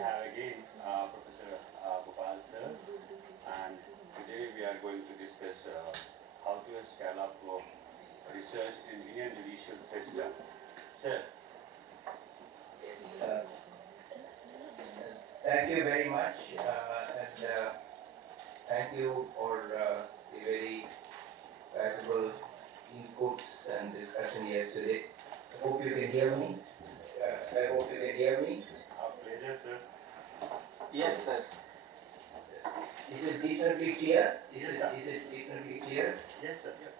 have again Professor Gopal sir, and today we are going to discuss how to scale up research in Indian judicial system. Sir. Uh, Thank you very much, and thank you for the very valuable inputs and discussion yesterday. I hope you can hear me. I hope you can hear me. Our pleasure, sir. Yes, sir. Is it decently clear? Is it decently clear? Yes, sir. Yes.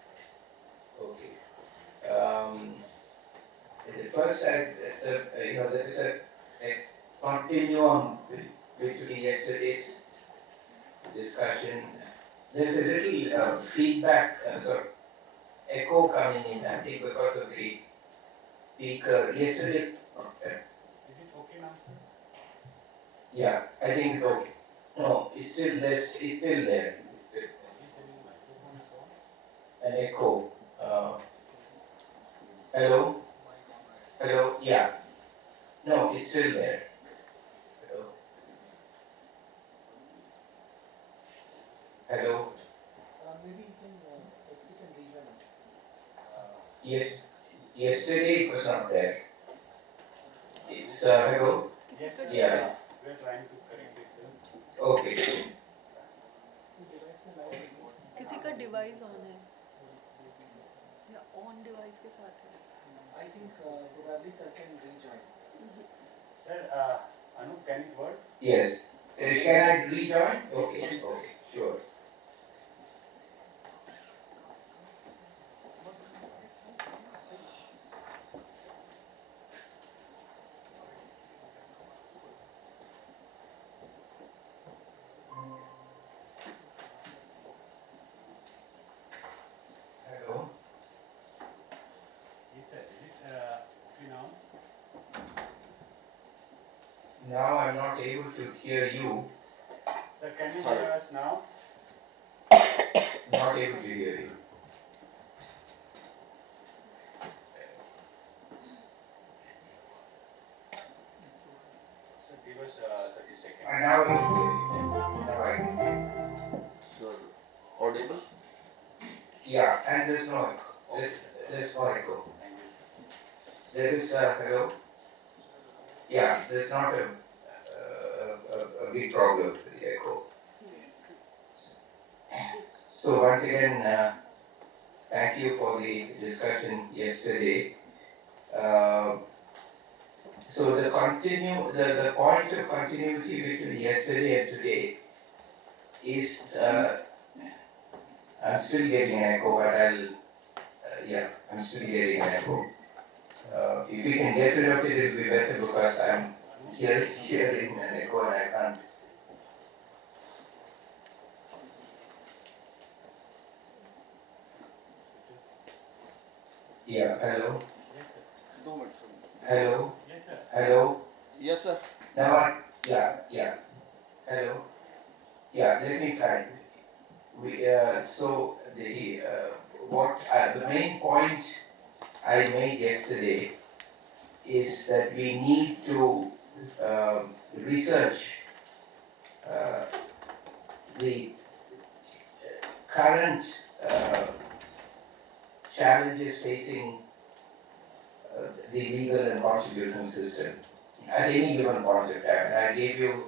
Okay. The first, there is a continuum between yesterday's discussion. There's a little feedback, sort of echo coming in, I think, because of the speaker yesterday. Is it okay now, sir? Yeah, I think it's okay. No, it's still there. An echo. Hello? Hello? Yeah. No, it's still there. Hello? Hello? Maybe you can exit and rejoin. Yes. Yesterday it was not there. It's hello? Yes, sir. Yeah. We are trying to correct it, sir. Okay. किसी का device on है या on device के साथ है I think probably sir can rejoin. Sir, Anup, can it work? Yes. Can I rejoin? Okay. Yes, sir. Okay. Sure. Hello? Yes, sir. Is it okay now? Now I'm not able to hear you. Sir, can you hear us now? Not able to hear you. Sir, give us 30 seconds. Now I can hear you. Now I can hear you. Sir, audible? Yeah, and there's no echo. Okay, There's no echo. Thank you. There is hello? Yeah, there's not a big problem with the echo. So once again, thank you for the discussion yesterday. So the point of continuity between yesterday and today is I'm still getting an echo, but I'm still getting an echo. If we can get rid of it, it will be better because I'm hearing an echo and I can't. Yeah, hello? Yes, sir. 2 minutes. Hello? Yes, sir. Hello? Yes, sir. Now, yeah. Hello? Yeah, let me try. So the main point I made yesterday is that we need to research the current challenges facing the legal and constitutional system at any given point of time. And I gave you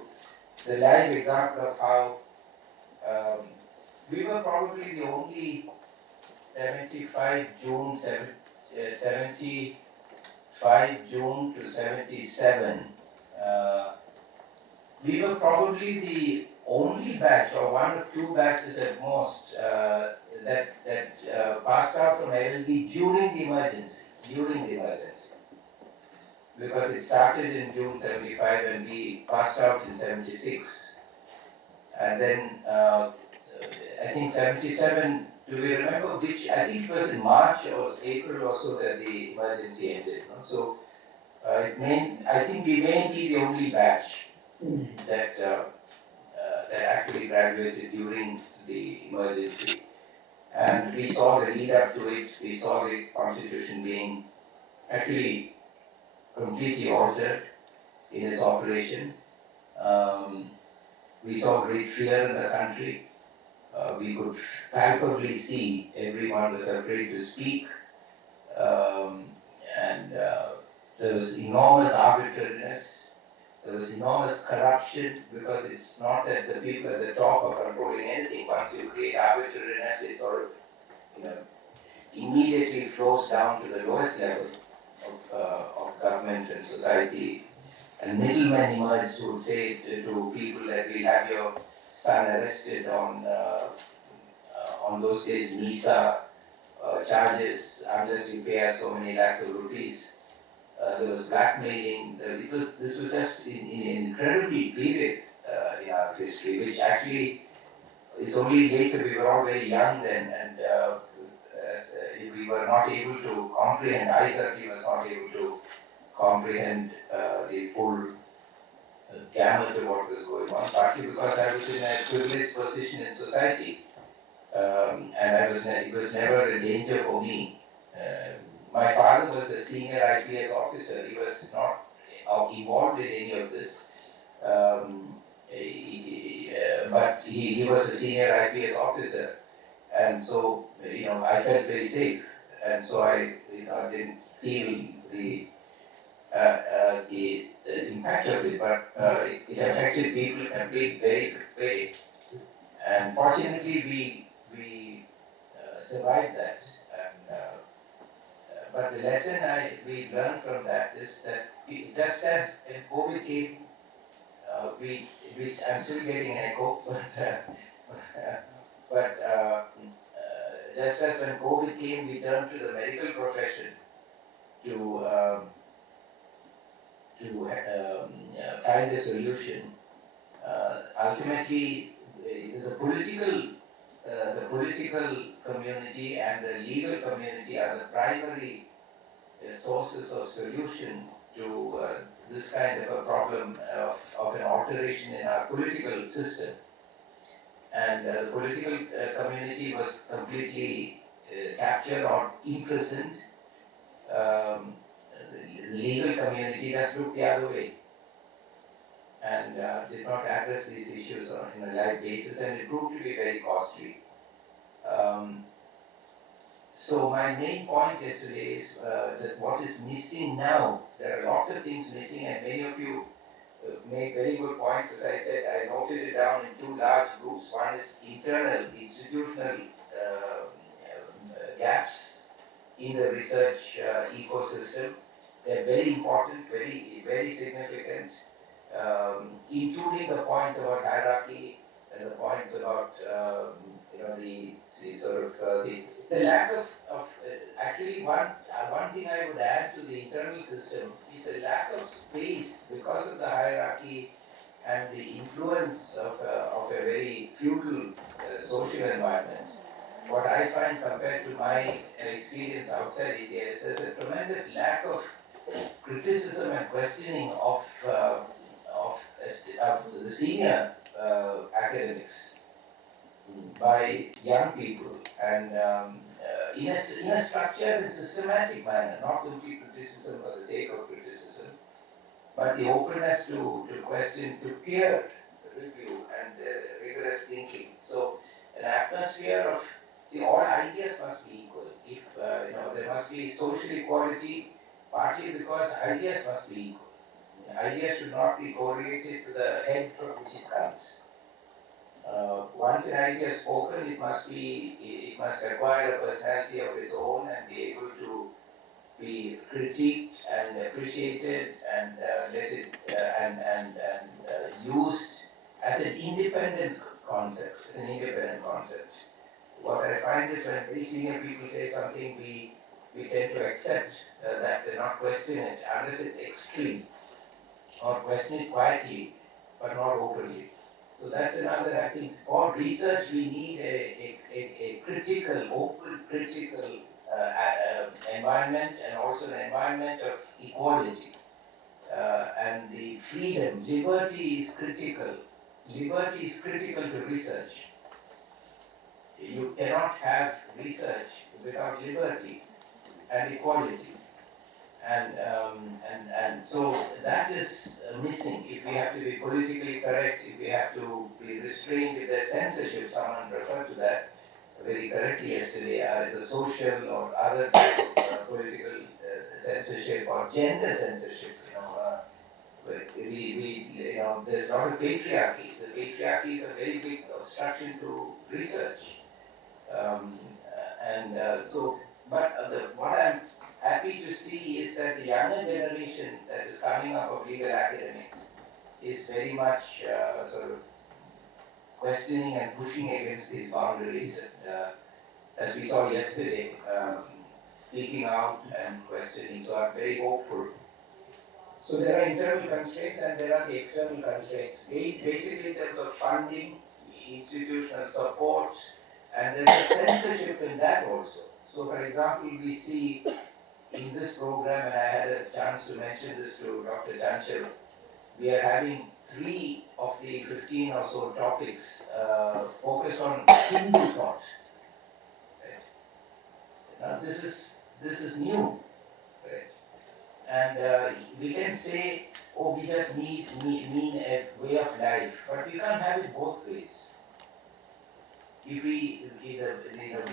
the live example of how we were probably the only 75 June 75 June to 77. We were probably the only batch, or one or two batches at most, that passed out from LLB during the emergency. Because it started in June 75 and we passed out in 76. And then I think 77, do we remember which? I think it was in March or April or so that the emergency ended. No? So I think we may be the only batch that actually graduated during the emergency. And we saw the lead up to it. We saw the constitution being actually completely altered in its operation. We saw great fear in the country. We could palpably see everyone was afraid to speak, and there was enormous arbitrariness. There was enormous corruption because it's not that the people at the top are controlling anything. Once you create arbitrariness, it sort of, you know, immediately flows down to the lowest level of government and society. And middlemen emerged who would say to people that we'll have your son arrested on those days NISA charges unless you pay us so many lakhs of rupees. There was blackmailing. This was just in incredibly period in our history, which actually it's only later we were all very young then, and we were not able to comprehend. I certainly was not able to comprehend the full gamut of what was going on, partly because I was in a privileged position in society, and it was never a danger for me. My father was a senior IPS officer. He was not involved in any of this, but he was a senior IPS officer, and so I felt very safe, and so I didn't feel the impact of it, but it affected people in a big, very big way. And fortunately, we survived that. And, but the lesson we learned from that is that just as when COVID came, I'm still getting an echo, but just as when COVID came, we turned to the medical profession to find a solution. Ultimately, the political community and the legal community are the primary sources of solution to this kind of a problem of an alteration in our political system. And the political community was completely captured or imprisoned. The legal community just looked the other way and did not address these issues on a live basis, and it proved to be very costly. So my main point yesterday is that what is missing now, there are lots of things missing, and many of you made very good points. As I said, I noted it down in two large groups. One is internal, institutional gaps in the research ecosystem. They're very important, very, very significant, including the points about hierarchy and the points about the lack of actually one thing I would add to the internal system is the lack of space because of the hierarchy and the influence of a very feudal social environment. What I find compared to my experience outside India is there's a tremendous lack of criticism and questioning of the senior academics by young people, and in a structured and systematic manner, not simply criticism for the sake of criticism, but the openness to question, to peer review and rigorous thinking. So an atmosphere of, all ideas must be equal. If there must be social equality, partly because ideas must be equal. Ideas should not be correlated to the head from which it comes. Once an idea is spoken, it must acquire a personality of its own and be able to be critiqued and appreciated and used as an independent concept. What I find is when very senior people say something, we tend to accept that, and not question it unless it's extreme, or question it quietly but not openly. So that's another, I think, for research we need a critical, open, critical environment, and also an environment of equality. And the freedom, liberty is critical. Liberty is critical to research. You cannot have research without liberty and equality. And so that is missing. If we have to be politically correct, if we have to be restrained, if there's censorship, someone referred to that very correctly yesterday, the social or other type of political censorship or gender censorship, there's not a patriarchy. The patriarchy is a very big obstruction to research. What I'm happy to see is that the younger generation that is coming up of legal academics is very much sort of questioning and pushing against these boundaries. And, as we saw yesterday, speaking out and questioning. So I'm very hopeful. So there are internal constraints and there are the external constraints. Basically in terms of funding, institutional support, and there's a censorship in that also. So for example, we see in this program, and I had a chance to mention this to Dr. Chanchal, we are having 3 of the 15 or so topics focused on Hindu thought. Right? Now this is new, right? And we can say, oh, we just mean a way of life, but we can't have it both ways. If we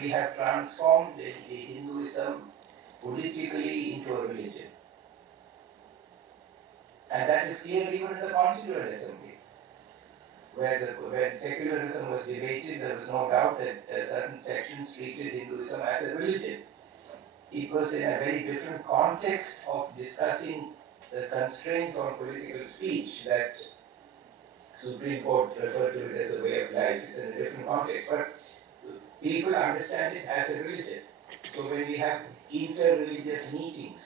have transformed the Hinduism politically into a religion, and that is clear even in the Constituent Assembly, when secularism was debated, there was no doubt that certain sections treated Hinduism as a religion. It was in a very different context of discussing the constraints on political speech that Supreme Court referred to it as a way of life. It's in a different context, but people understand it as a religion. So when we have inter-religious meetings,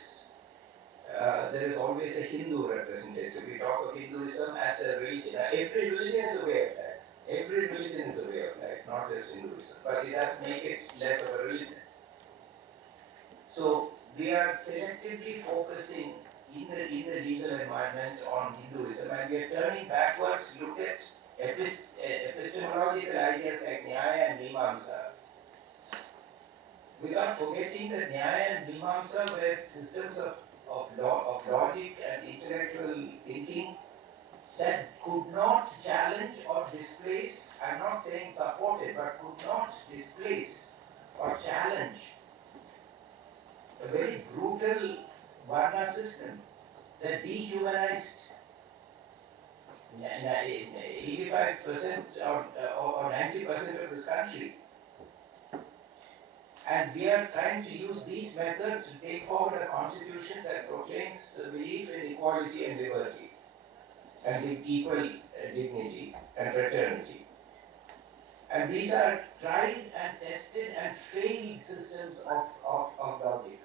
there is always a Hindu representative. We talk of Hinduism as a religion. Now, every religion is a way of life. Every religion is a way of life, not just Hinduism. But it does make it less of a religion. So we are selectively focusing in the legal environment on Hinduism, and we are turning backwards, look at epistemological ideas like Nyaya and Mimamsa, without forgetting that Nyaya and Mimamsa were systems of logic and intellectual thinking that could not challenge or displace, I'm not saying support it, but could not displace or challenge a very brutal Varna system that dehumanized 85% or 90% of this country. And we are trying to use these methods to take forward a constitution that proclaims the belief in equality and liberty and in equal dignity and fraternity. And these are tried and tested and failed systems of logic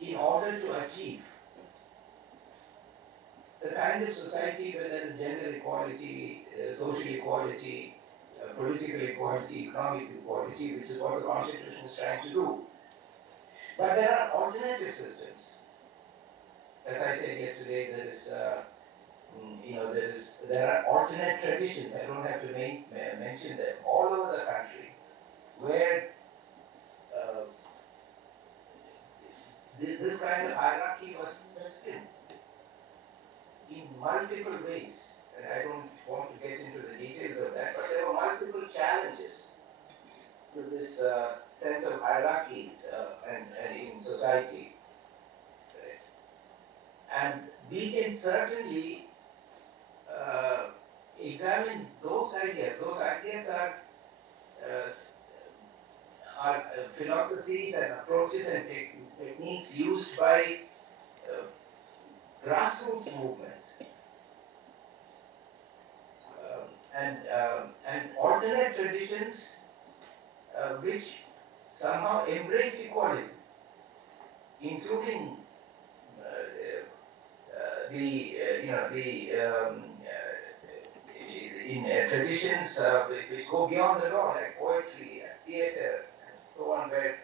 in order to achieve the kind of society where there is gender equality, social equality, political equality, economic equality, which is what the Constitution is trying to do. But there are alternative systems. As I said yesterday, there are alternate traditions. I don't have to mention them all over the country, where this kind of hierarchy was tested in multiple ways, and I don't want to get into the details of that, but there were multiple challenges to this sense of hierarchy and in society. Right? And we can certainly examine those ideas. Those ideas are philosophies and approaches and techniques used by grassroots movements. And alternate traditions which somehow embrace equality, including traditions which go beyond the law, like poetry and theatre and so on, where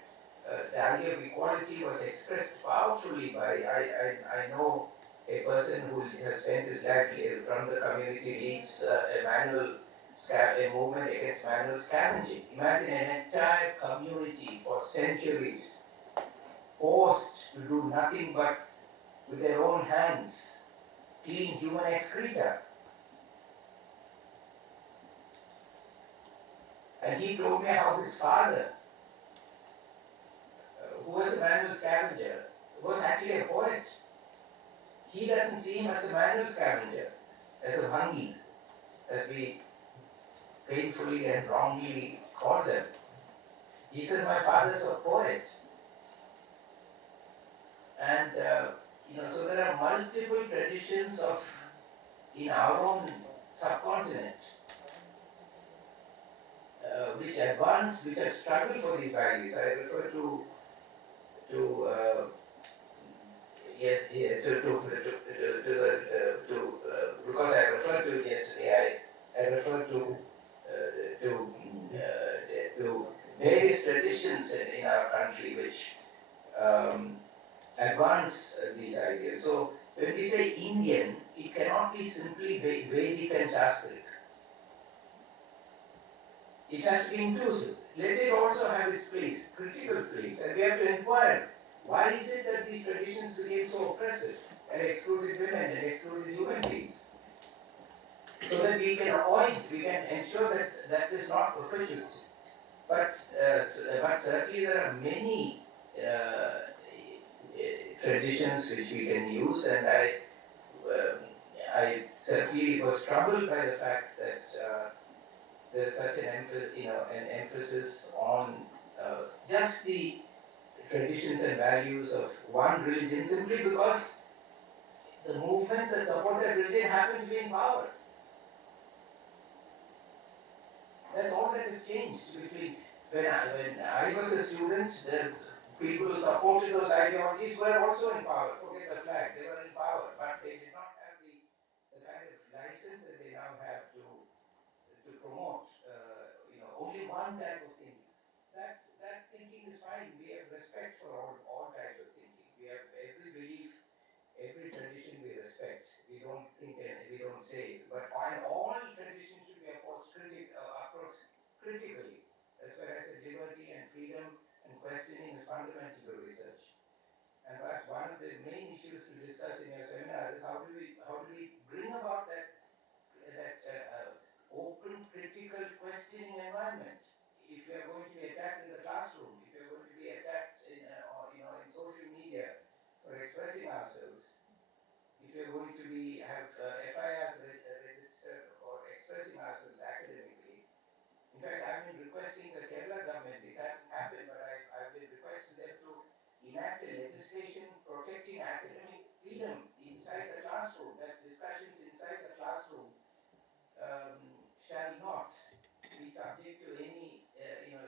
the idea of equality was expressed powerfully by, I know a person who has spent his life from the community leads a movement against manual scavenging. Imagine an entire community for centuries forced to do nothing but with their own hands clean human excreta. And he told me how his father, who was a manual scavenger, was actually a poet. He doesn't see him as a manual scavenger, as a bhangi, as we painfully and wrongly call them. He says, my father's a poet. And, so there are multiple traditions in our own subcontinent, which have struggled for these values. I refer to yes, yeah, because I referred to it yesterday, I referred to various traditions in our country which advance these ideas. So when we say Indian, it cannot be simply Vedic and Shastric. It has to be inclusive. Let it also have its place, critical place, and we have to inquire, why is it that these traditions became so oppressive and excluded women and excluded human beings? So that we can ensure that that is not perpetuated. But certainly there are many traditions which we can use, and I certainly was troubled by the fact that there is such an emphasis on just the traditions and values of one religion, simply because the movements that support that religion happen to be in power. That's all that has changed between when I was a student. The people who supported those ideologies were also in power. Forget the flag; they were in power, but they did not have the kind of license that they now have to promote. Only one type of thinking. That thinking is fine. We have respect for all types of thinking. We have every belief, every tradition we respect. We don't think and we don't say. But all traditions should be approached critically. That's where I said liberty and freedom and questioning is fundamental to research. And perhaps one of the main issues to discuss in your seminar is how do we bring about that open, critical, questioning environment. If we are going to be attacked in the classroom, if we are going to be attacked in social media for expressing ourselves, if we are going to have FIRs registered for expressing ourselves academically. In fact, I've been requesting the Kerala government, it hasn't happened, but I've been requesting them to enact a legislation protecting academic freedom inside the classroom, that discussions inside the classroom shall not be subject to any,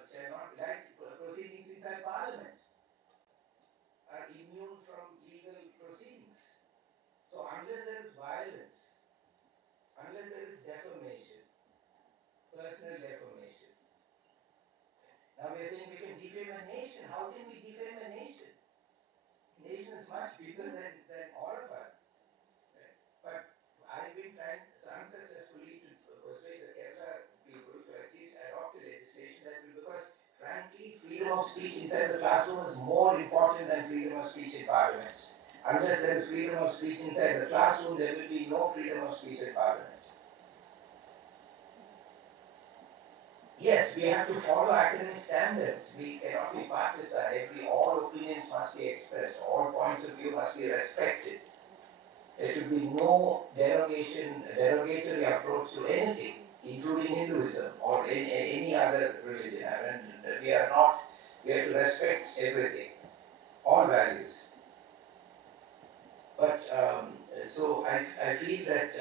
shall not, like proceedings inside Parliament, are immune from legal proceedings. So unless there is violence, unless there is defamation, personal defamation. Now we are saying we can defame a nation. How can we defame a nation? A nation is much bigger than all of us. Right? But I've been trying unsuccessfully to persuade the Kerala people to at least adopt a legislation that will, because frankly, freedom of speech inside the classroom is more important than freedom of speech in Parliament. Unless there is freedom of speech inside the classroom, there will be no freedom of speech in Parliament. Yes, we have to follow academic standards. We cannot be partisan. All opinions must be expressed. All points of view must be respected. There should be no derogatory approach to anything, including Hinduism or any other religion. We have to respect everything, all values. But so I feel that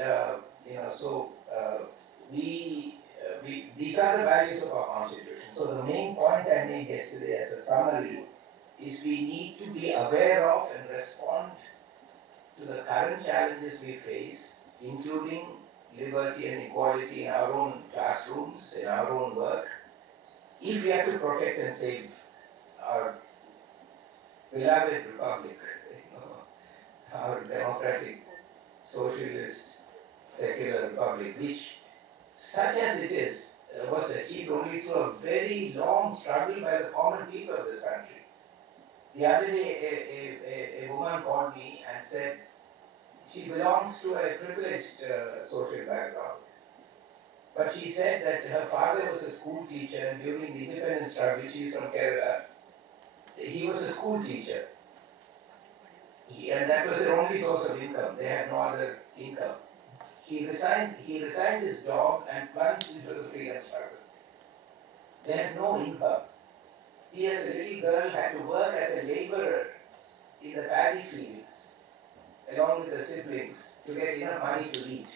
these are the values of our constitution. So the main point I made yesterday as a summary is we need to be aware of and respond to the current challenges we face, including liberty and equality in our own classrooms, in our own work, if we have to protect and save our beloved republic, our democratic, socialist, secular republic, which, such as it is, was achieved only through a very long struggle by the common people of this country. The other day, a woman called me and said she belongs to a privileged social background. But she said that her father was a school teacher, and during the independence struggle, she's from Kerala, he was a school teacher. And that was their only source of income. They had no other income. He resigned his job and plunged into the freedom struggle. They had no income. He, as a little girl, had to work as a laborer in the paddy fields, along with the siblings, to get enough money to eat.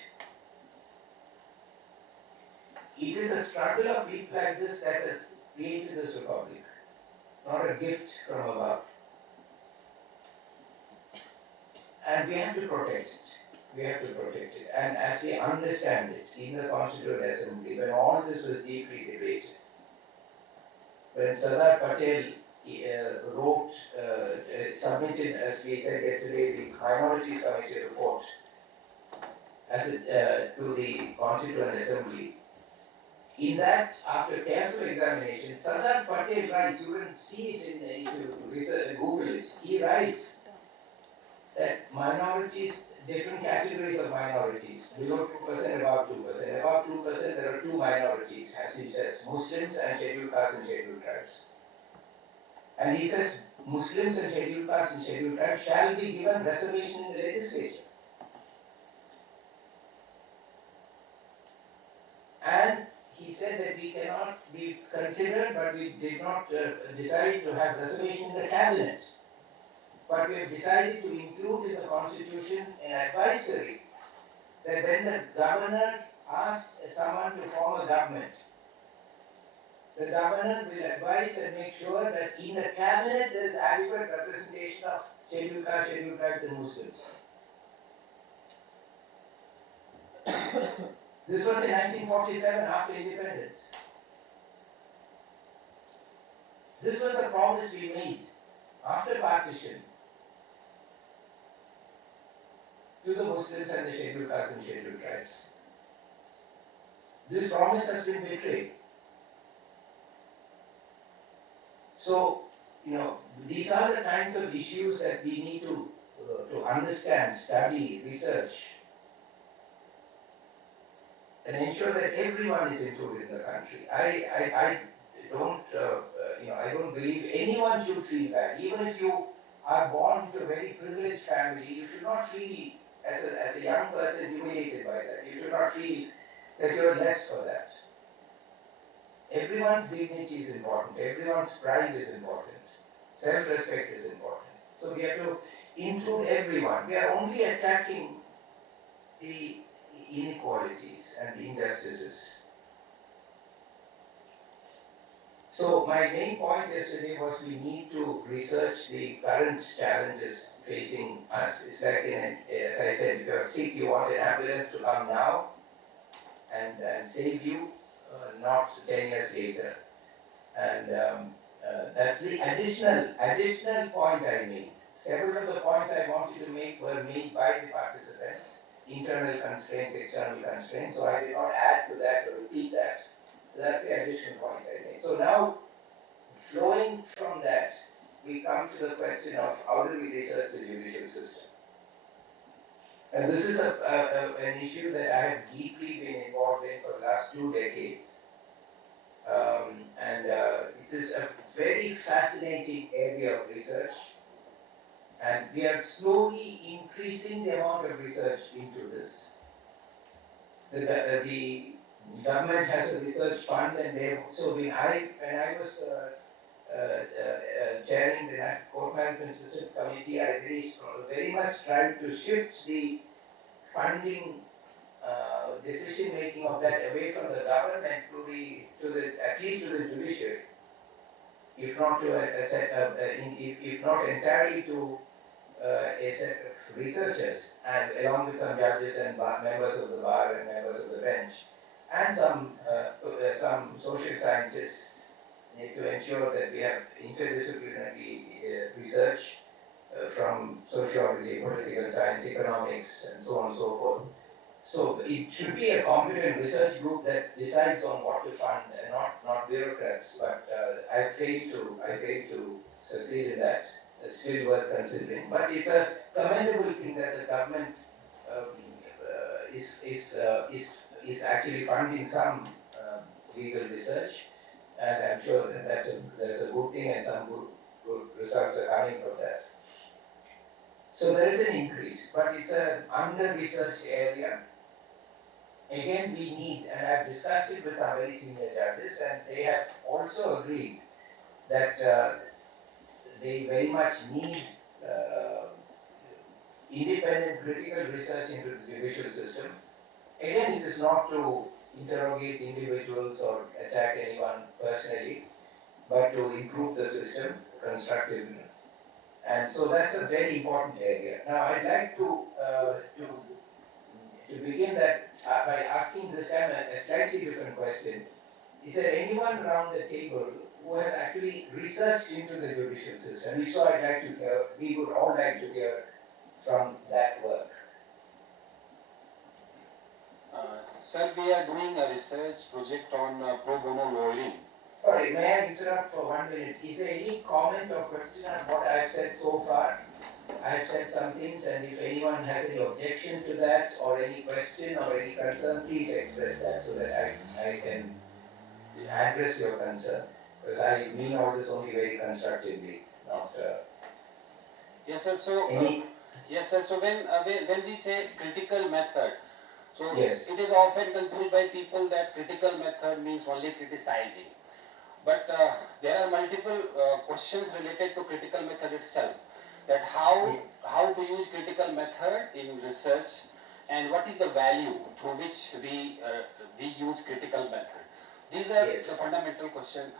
It is a struggle of people like this that has created this republic, not a gift from above. And we have to protect it. We have to protect it. And as we understand it in the Constituent Assembly, when all this was deeply debated, when Sardar Patel submitted, as we said yesterday, the Minorities Committee report to the Constituent Assembly, in that, after careful examination, Sardar Patel writes, you can see it if you research, Google it, he writes that minorities, different categories of minorities, below 2%, above 2%. Above 2%, there are two minorities, as he says, Muslims and scheduled castes and scheduled tribes. And he says, Muslims and scheduled castes and scheduled tribes shall be given reservation in the legislature. And he said that we cannot be considered, but we did not decide to have reservation in the cabinet. But we have decided to include in the constitution an advisory that when the governor asks someone to form a government, the governor will advise and make sure that in the cabinet there is adequate representation of scheduled castes, scheduled tribes and Muslims. This was in 1947 after independence. This was a promise we made after partition to the Muslims and the scheduled castes and scheduled tribes. This promise has been betrayed. So, these are the kinds of issues that we need to understand, study, research, and ensure that everyone is included in the country. I don't believe anyone should feel bad. Even if you are born into a very privileged family, you should not feel, as a young person, humiliated by that. You should not feel that you're less for that. Everyone's dignity is important. Everyone's pride is important. Self-respect is important. So we have to include everyone. We are only attacking the inequalities and the injustices. So my main point yesterday was we need to research the current challenges facing us. It's like, as I said, if you're sick, you want an ambulance to come now and save you, not 10 years later. And that's the additional point I made. Several of the points I wanted to make were made by the participants, internal constraints, external constraints, so I did not add to that or repeat that. So that's the additional point I made. So now, flowing from that, we come to the question of how do we research the judicial system. And this is an issue that I have deeply been involved in for the last 2 decades. It is a very fascinating area of research, and we are slowly increasing the amount of research into this. The government has a research fund, and they have also been. When I was chairing the Court Management Systems Committee, I very much tried to shift the funding decision making of that away from the government to the at least to the judiciary, if not to if not entirely to a set of researchers, and along with some judges and members of the bar and members of the bench, and some social scientists, to ensure that we have interdisciplinary research from sociology, political science, economics, and so on and so forth. So it should be a competent research group that decides on what to fund, and not bureaucrats. But I failed to succeed in that. still worth considering. But it's a commendable thing that the government um, is actually funding some legal research, and I'm sure that that's a good thing, and some good results are coming from that. So there is an increase, but it's an under-researched area. Again, we need, and I've discussed it with some very senior judges, and they have also agreed that they very much need independent critical research into the judicial system. Again, it is not to interrogate individuals or attack anyone personally, but to improve the system constructively. And so that's a very important area. Now, I'd like to begin that by asking this time a slightly different question. Is there anyone around the table who has actually researched into the judicial system? If so, I'd like to hear, we would all like to hear from that work. Sir, we are doing a research project on pro bono lawyering. Sorry, may I interrupt for 1 minute? Is there any comment or question on what I have said so far? I have said some things, and if anyone has any objection to that, or any question or any concern, please express that so that I can address your concern. Because I mean all this only very constructively, not Yes, sir. So yes, sir. So when we say critical method, so yes. It is often confused by people that critical method means only criticizing. But there are multiple questions related to critical method itself. That how to use critical method in research, and what is the value through which we use critical method. These are the fundamental question,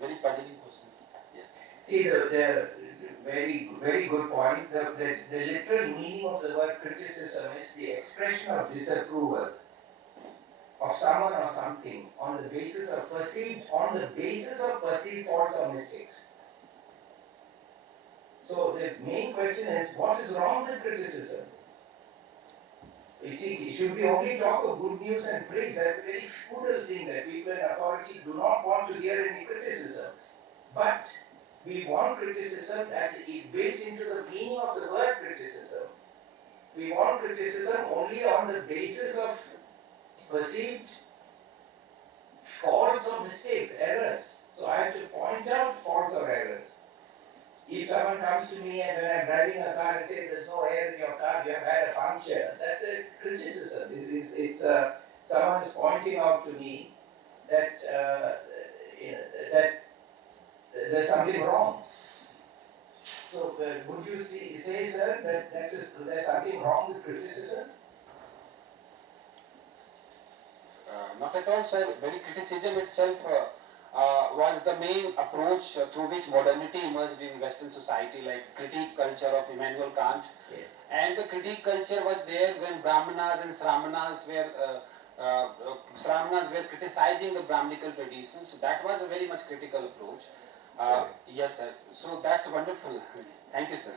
very puzzling questions. Yes. See, the very good point. The literal meaning of the word criticism is the expression of disapproval of someone or something on the basis of perceived faults or mistakes. So the main question is, what is wrong with criticism? You see, should we only talk of good news and praise? That's a very futile thing that people in authority do not want to hear any criticism. But we want criticism as it is built into the meaning of the word criticism. We want criticism only on the basis of perceived faults or mistakes, errors. So I have to point out faults or errors. If someone comes to me and when I'm driving a car and says there's no air in your car, you have had a puncture, that's a criticism. Someone is pointing out to me that that there's something wrong. So would you say, sir, that there's something wrong with criticism? Not at all, sir. Very criticism itself was the main approach through which modernity emerged in Western society, like critique culture of Immanuel Kant. Yeah. And the critique culture was there when Brahmanas and Sramanas were criticizing the Brahminical traditions. So that was a very much critical approach. Yes, sir. So that's wonderful. Thank you, sir.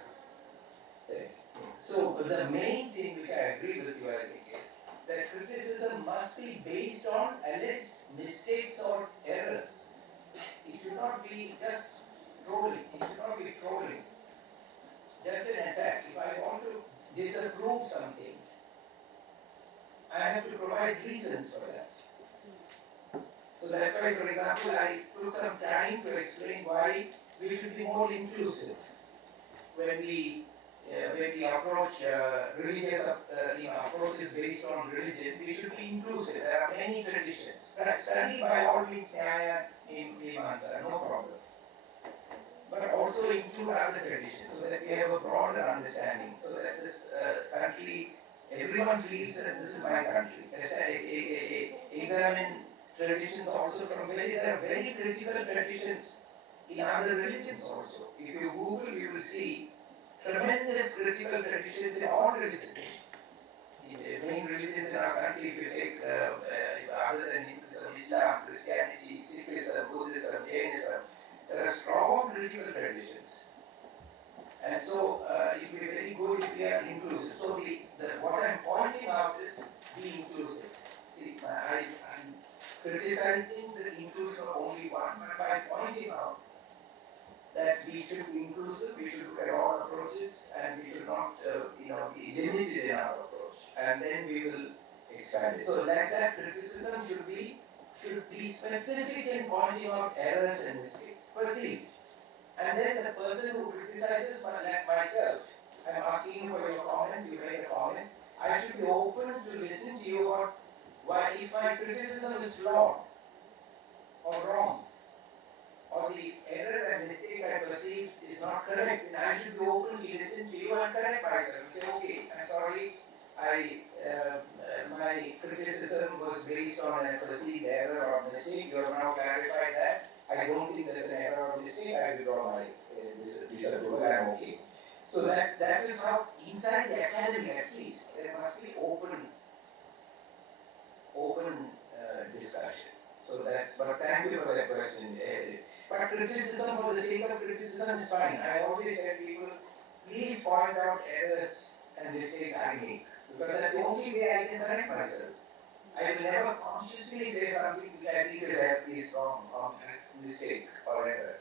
So the main thing which I agree with you, I think, is that criticism must be based on alleged mistakes or errors. It should not be just trolling. It should not be trolling. Just an attack. If I want to disapprove something, I have to provide reasons for that. So that's why, for example, I took some time to explain why we should be more inclusive when we approach religious approaches based on religion. We should be inclusive. There are many traditions. Study by all means Nyaya in Mimamsa, no problem. But also include other traditions so that we have a broader understanding, so that this country, everyone feels that this is my country. Examine traditions also from there are very critical traditions in other religions also. If you Google, you will see tremendous critical traditions in all religions. In the main religions in our country, if you take other than Hinduism, Islam, Christianity, Sikhism, Buddhism, Jainism, there are strong critical traditions. And so it will be very good if we are inclusive. So what I'm pointing out is be inclusive. See, I'm criticizing the inclusion of only one, but by pointing out that we should be inclusive, we should look at all approaches, and we should not, be limited in our approach. And then we will expand it. So that criticism should be specific in pointing out errors and mistakes, perceived. And then the person who criticizes, like myself, I'm asking you for your comment, you made a comment, I should be open to listen to you about why, if my criticism is flawed or wrong, or the error and mistake I perceive is not correct, then I should be open to listen to you and correct myself. Say, okay, I'm sorry, my criticism was based on a perceived error or mistake. You have now clarified that. I don't think there's an error or mistake. I withdraw my disapproval. I'm okay. So that is how inside the academy, at least, there must be open discussion. So but thank you for that question. But criticism for the sake of criticism is fine. I always tell people, please point out errors and mistakes I make, because that's the only way I can correct myself. I will never consciously say something which I think is wrong or mistake or error.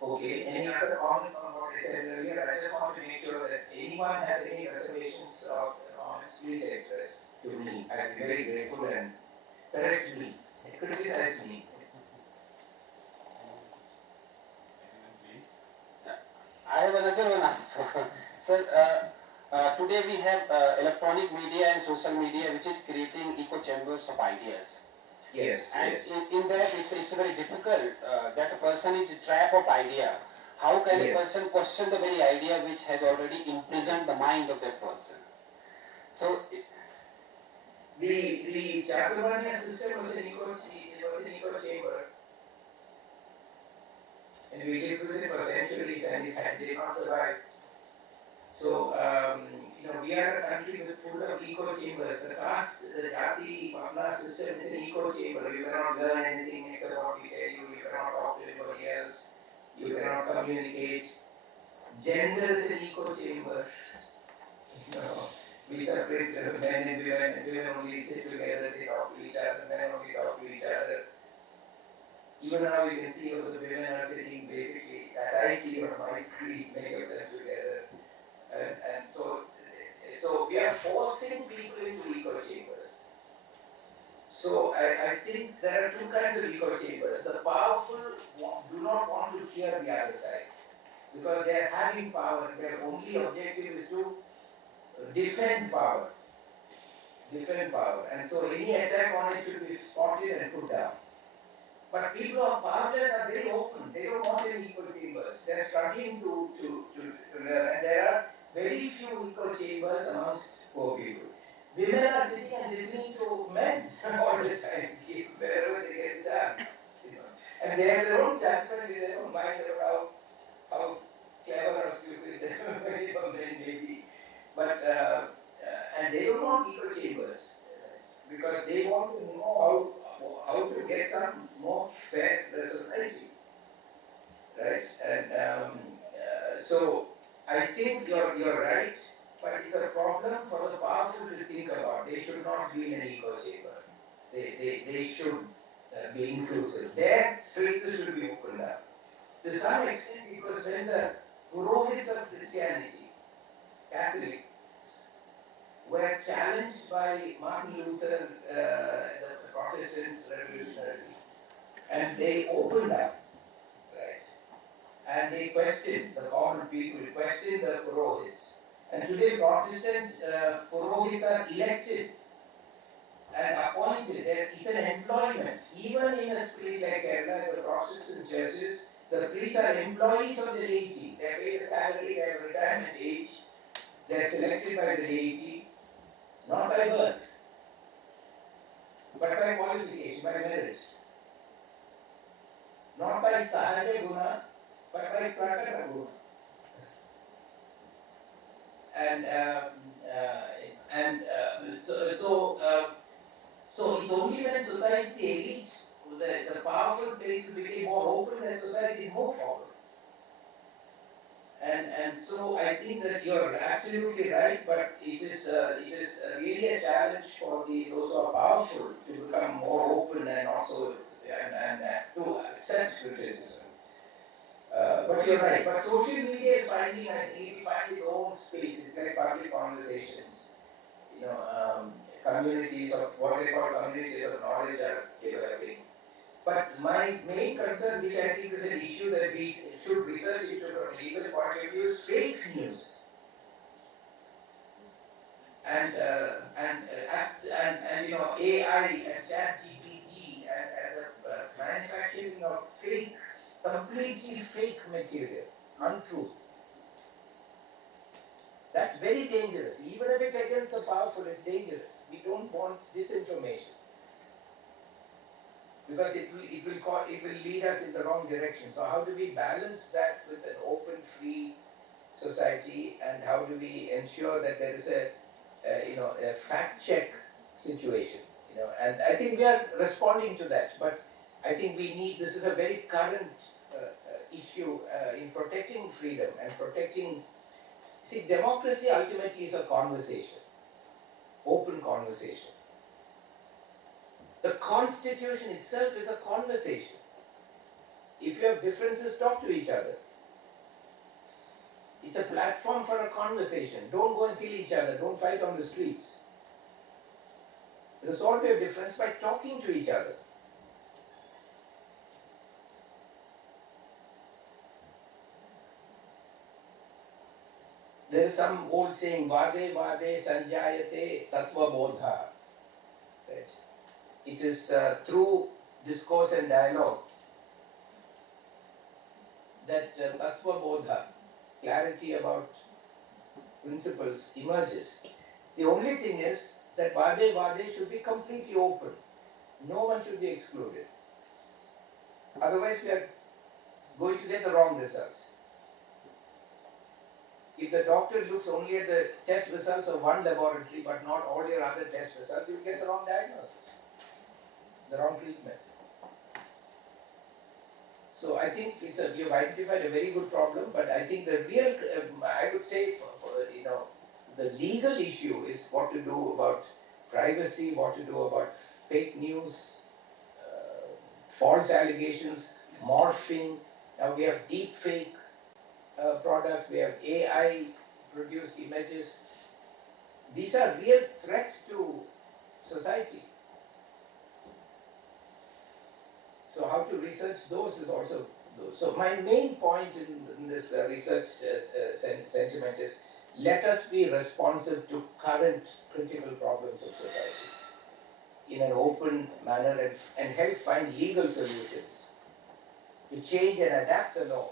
Okay, any other comment on what I said earlier? I just want to make sure that anyone has any reservations or comments, please express to me. I'll be very grateful, and correct me, criticize me. I have another one also. Sir, today we have electronic media and social media which is creating echo chambers of ideas. Yes. And yes. in that it's very difficult that a person is trapped of idea. How can a person question the very idea which has already imprisoned the mind of that person? So the Chaturvanya system was an echo chamber, and we lived with it for centuries, and it did not survive. So, we are a country with full of echo chambers. The Jati Bangla system is an echo chamber. You cannot learn anything except what we tell you. You cannot talk to anybody else. You cannot communicate. Gender is an echo chamber. We separate men and women only sit together, they talk to each other, men only talk to each other. Even now you can see how the women are sitting basically, as I see on my screen, many of them together. And so we are forcing people into echo chambers. So I think there are two kinds of echo chambers. The powerful do not want to hear the other side, because they are having power. Their only objective is to defend power. And so any attack on it should be spotted and put down. But people who are powerless are very open. They don't want any echo chambers. They're struggling to learn. And there are very few echo chambers amongst poor people. Women are sitting and listening to men all the time, wherever they get the chance. And they have their own judgment in their own mind about how clever or stupid men may be. But and they don't want echo chambers because they want to know how to get some more fair society, right? And so I think you're right, but it's a problem for the powerful to think about. They should not be in an echo chamber. They should be inclusive. Their spaces should be opened up. To some extent, it was when the Purohits of Christianity, Catholics, were challenged by Martin Luther, the Protestant revolutionary, and they opened up, right? And they questioned, the common people questioned the Purohits. And today Protestant Purohits are elected and appointed. There is an employment. Even in a place like Kerala, the Protestant churches, the priests are employees of the laity. They are paid a salary, they have retirement age, they are selected by the laity, not by birth, but by qualification, by merit. Not by sahaja guna, but by prakata guna. So it's only when society, the elite, the powerful places became more open that society moved forward. And so I think that you're absolutely right, but it is really a challenge for those who are powerful to become more open and also to accept criticism. But you're right. But social media is finding, I think, it will find its own space. It's like public conversations. Communities of what they call communities of knowledge are developing. But my main concern, which I think is an issue that we should research into from a legal point of view, is fake news. And AI and ChatGPT and the manufacturing of fake, completely fake material, untruth. That's very dangerous. Even if it's against the powerful, it's dangerous. We don't want disinformation because it will lead us in the wrong direction. So how do we balance that with an open, free society, and how do we ensure that there is a fact check situation? And I think we are responding to that. But I think this is a very current issue in protecting freedom and protecting. See, democracy ultimately is a conversation, open conversation. The Constitution itself is a conversation. If you have differences, talk to each other. It's a platform for a conversation. Don't go and kill each other. Don't fight on the streets. Resolve your difference by talking to each other. There is some old saying, Vade Vade Sanjayate Tattva Bodha. Right? It is through discourse and dialogue that Tattva Bodha, clarity about principles, emerges. The only thing is that Vade Vade should be completely open. No one should be excluded. Otherwise, we are going to get the wrong results. If the doctor looks only at the test results of one laboratory but not all your other test results, you will get the wrong diagnosis, the wrong treatment. So I think you've identified a very good problem, but I think the real, I would say, the legal issue is what to do about privacy, what to do about fake news, false allegations, morphing. Now we have deep fake products, we have AI produced images. These are real threats to society. So how to research those is also those. So my main point in this research sentiment is, let us be responsive to current critical problems of society in an open manner and help find legal solutions to change and adapt the law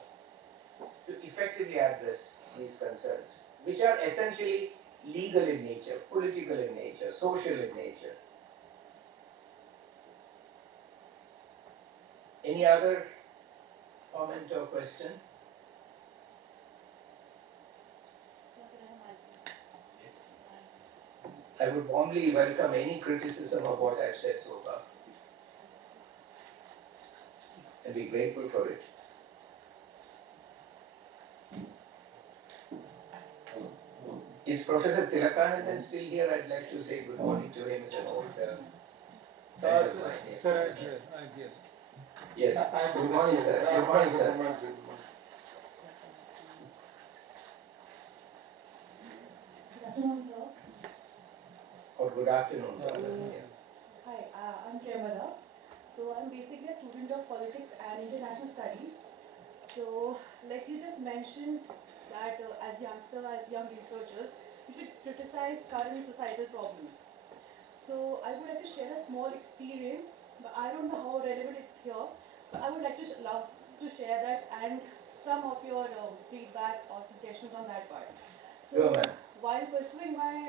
to effectively address these concerns, which are essentially legal in nature, political in nature, social in nature. Any other comment or question? I would warmly welcome any criticism of what I've said so far and be grateful for it. Is Professor Tilakanandan still here? I'd like to say good morning to him. It's an old friend of mine. Sir, I'm here. Yes. Good morning, sir. Good morning, sir. Good afternoon, sir. Or good afternoon. Hi, I'm Premada. So I'm basically a student of politics and international studies. So, like you just mentioned that as young researchers, you should criticize current societal problems. So I would like to share a small experience, but I don't know how relevant it's here. But I would like to love to share that and some of your feedback or suggestions on that part. So while pursuing my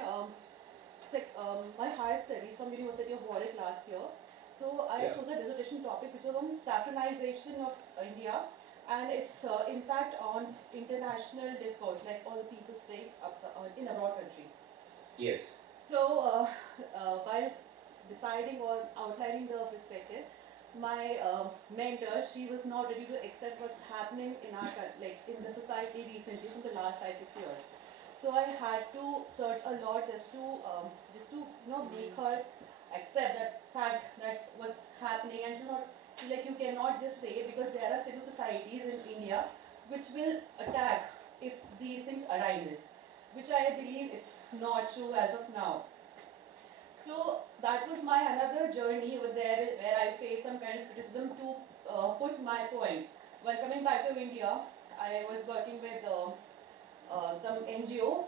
higher studies from University of Warwick last year, so I chose a dissertation topic which was on saffronization of India and its impact on international discourse, like all the people staying in abroad countries. Yes. So while deciding or outlining the perspective, my mentor, she was not ready to accept what's happening in our in the society recently from the last 5-6 years. So I had to search a lot just to make her accept that fact that's what's happening, and she's not So like you cannot just say, because there are civil societies in India which will attack if these things arises, which I believe it's not true as of now. So that was my another journey over there where I faced some kind of criticism to put my point. While coming back to India, I was working with some NGO.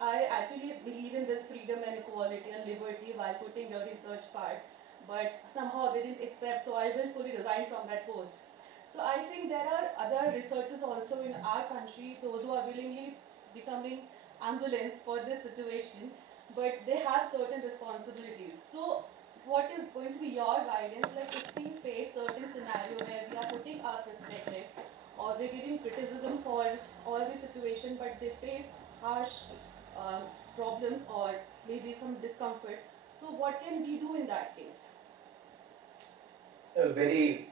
I actually believe in this freedom and equality and liberty while putting the research part, but somehow they didn't accept, so I will fully resign from that post. So I think there are other researchers also in our country, those who are willingly becoming ambulance for this situation, but they have certain responsibilities. So what is going to be your guidance, like if we face certain scenario where we are putting our perspective or we're giving criticism for all the situation, but they face harsh uh, problems or maybe some discomfort. So what can we do in that case? A very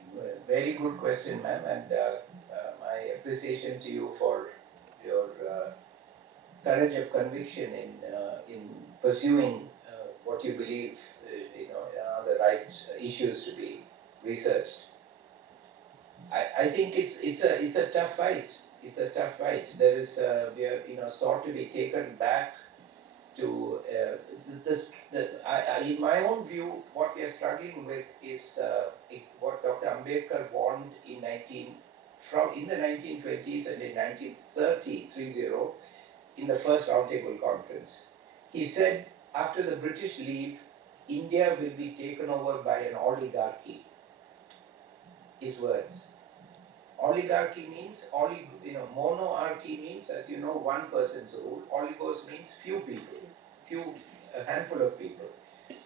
good question, ma'am, and my appreciation to you for your courage of conviction in pursuing what you believe, are the right issues to be researched. I think it's a tough fight. It's a tough fight. There is we are sought to be taken back to in my own view, what we are struggling with is what Dr. Ambedkar warned in the 1920s and in 1930 in the first roundtable conference. He said, after the British leave, India will be taken over by an oligarchy. His words. Oligarchy means monarchy means, as you know, one person's rule. Oligos means few people, a handful of people.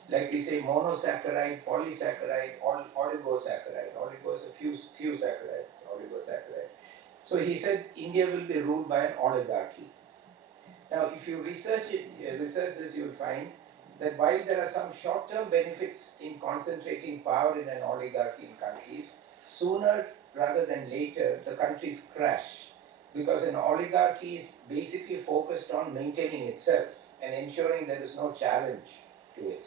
Like we say, monosaccharide, polysaccharide, oligosaccharide. Oligos are few saccharides, oligosaccharide. So he said India will be ruled by an oligarchy. Now, if you research this, you will find that while there are some short-term benefits in concentrating power in an oligarchy in countries, sooner rather than later, the countries crash because an oligarchy is basically focused on maintaining itself and ensuring there is no challenge to it.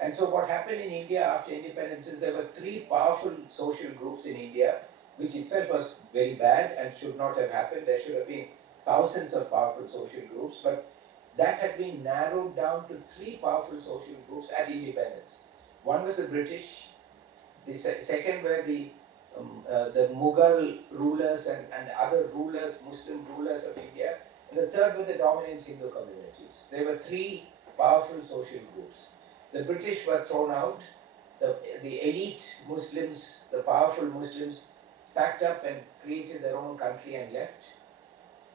And so what happened in India after independence is there were three powerful social groups in India, which itself was very bad and should not have happened. There should have been thousands of powerful social groups, but that had been narrowed down to three powerful social groups at independence. One was the British, the second were the Mughal rulers and other rulers, Muslim rulers of India, and the third were the dominant Hindu communities. There were three powerful social groups. The British were thrown out, the elite Muslims, the powerful Muslims, packed up and created their own country and left.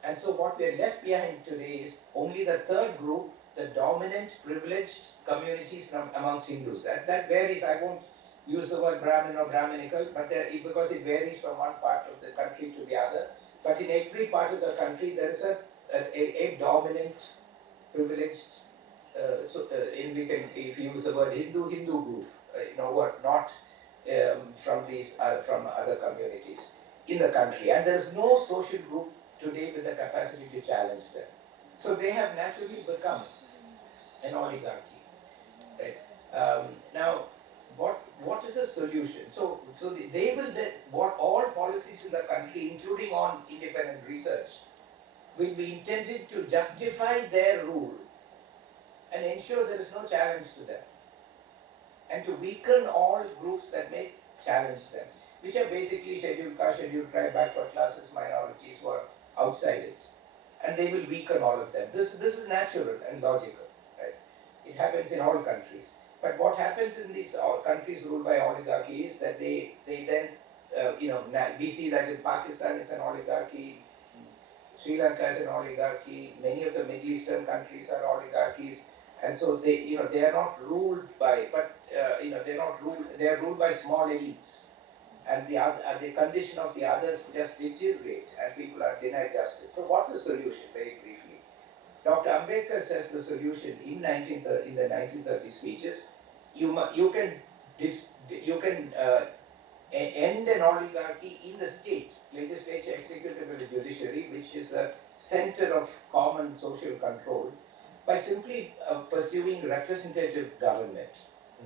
And so what we are left behind today is only the third group, the dominant, privileged communities amongst Hindus. That varies. I won't use the word Brahmin or Brahminical, but because it varies from one part of the country to the other. But in every part of the country, there is a dominant, privileged. We can, if you use the word Hindu group, who are not from other communities in the country, and there is no social group today with the capacity to challenge them. So they have naturally become an oligarchy. Right? Now, what is the solution? So they will what all policies in the country, including on independent research, will be intended to justify their rule and ensure there is no challenge to them, and to weaken all groups that may challenge them, which are basically scheduled caste, scheduled tribe, backward classes, minorities who are outside it, and they will weaken all of them. This is natural and logical, right? It happens in all countries. But what happens in these countries ruled by oligarchy is that they then we see that in Pakistan it's an oligarchy, Sri Lanka is an oligarchy, many of the Middle Eastern countries are oligarchies, and so they are not ruled by, but they are ruled by small elites, and the condition of the others just deteriorate, and people are denied justice. So what's the solution? Very briefly, Dr. Ambedkar says the solution in the 1930 speeches. You can end an oligarchy in the state, legislature, executive, and the judiciary, which is the center of common social control, by simply pursuing representative government,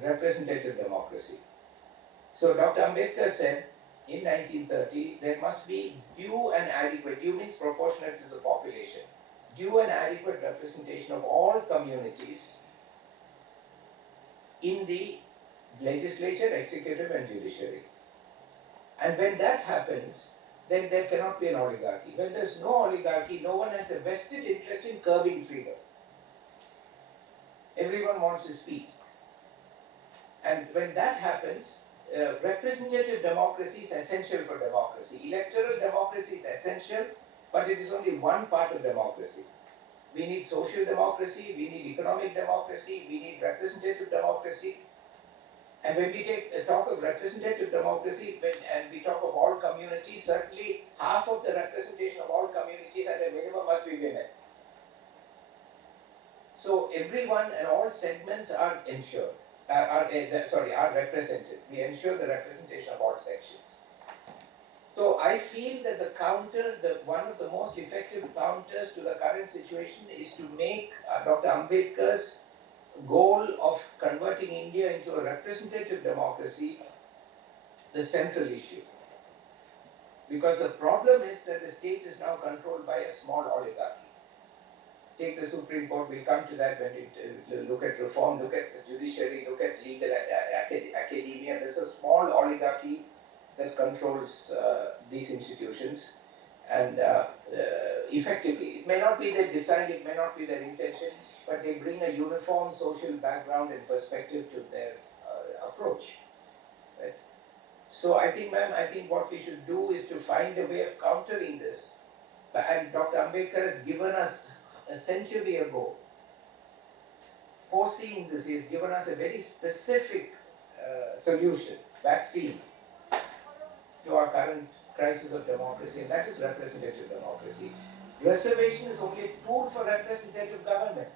representative democracy. So Dr. Ambedkar said in 1930 there must be due and adequate, due means proportionate to the population, due and adequate representation of all communities in the legislature, executive and judiciary. And when that happens, then there cannot be an oligarchy. When there's no oligarchy, no one has a vested interest in curbing freedom. Everyone wants to speak. And when that happens, representative democracy is essential for democracy. Electoral democracy is essential, but it is only one part of democracy. We need social democracy, we need economic democracy, we need representative democracy. And when we talk of representative democracy, and we talk of all communities, certainly half of the representation of all communities at a minimum must be women. So everyone and all segments are ensured. Are represented. We ensure the representation of all sections. So I feel that one of the most effective counters to the current situation is to make Dr. Ambedkar's goal of converting India into a representative democracy the central issue. Because the problem is that the state is now controlled by a small oligarchy. Take the Supreme Court, we'll come to that when we look at reform, look at the judiciary, look at legal academia. There's a small oligarchy that controls these institutions, and effectively, it may not be their design, it may not be their intention, but they bring a uniform social background and perspective to their approach. Right? So I think, ma'am, what we should do is to find a way of countering this. And Dr. Ambedkar has given us a century ago, foreseeing this, he has given us a very specific solution, vaccine to our current crisis of democracy, and that is representative democracy. Reservation is only a tool for representative government.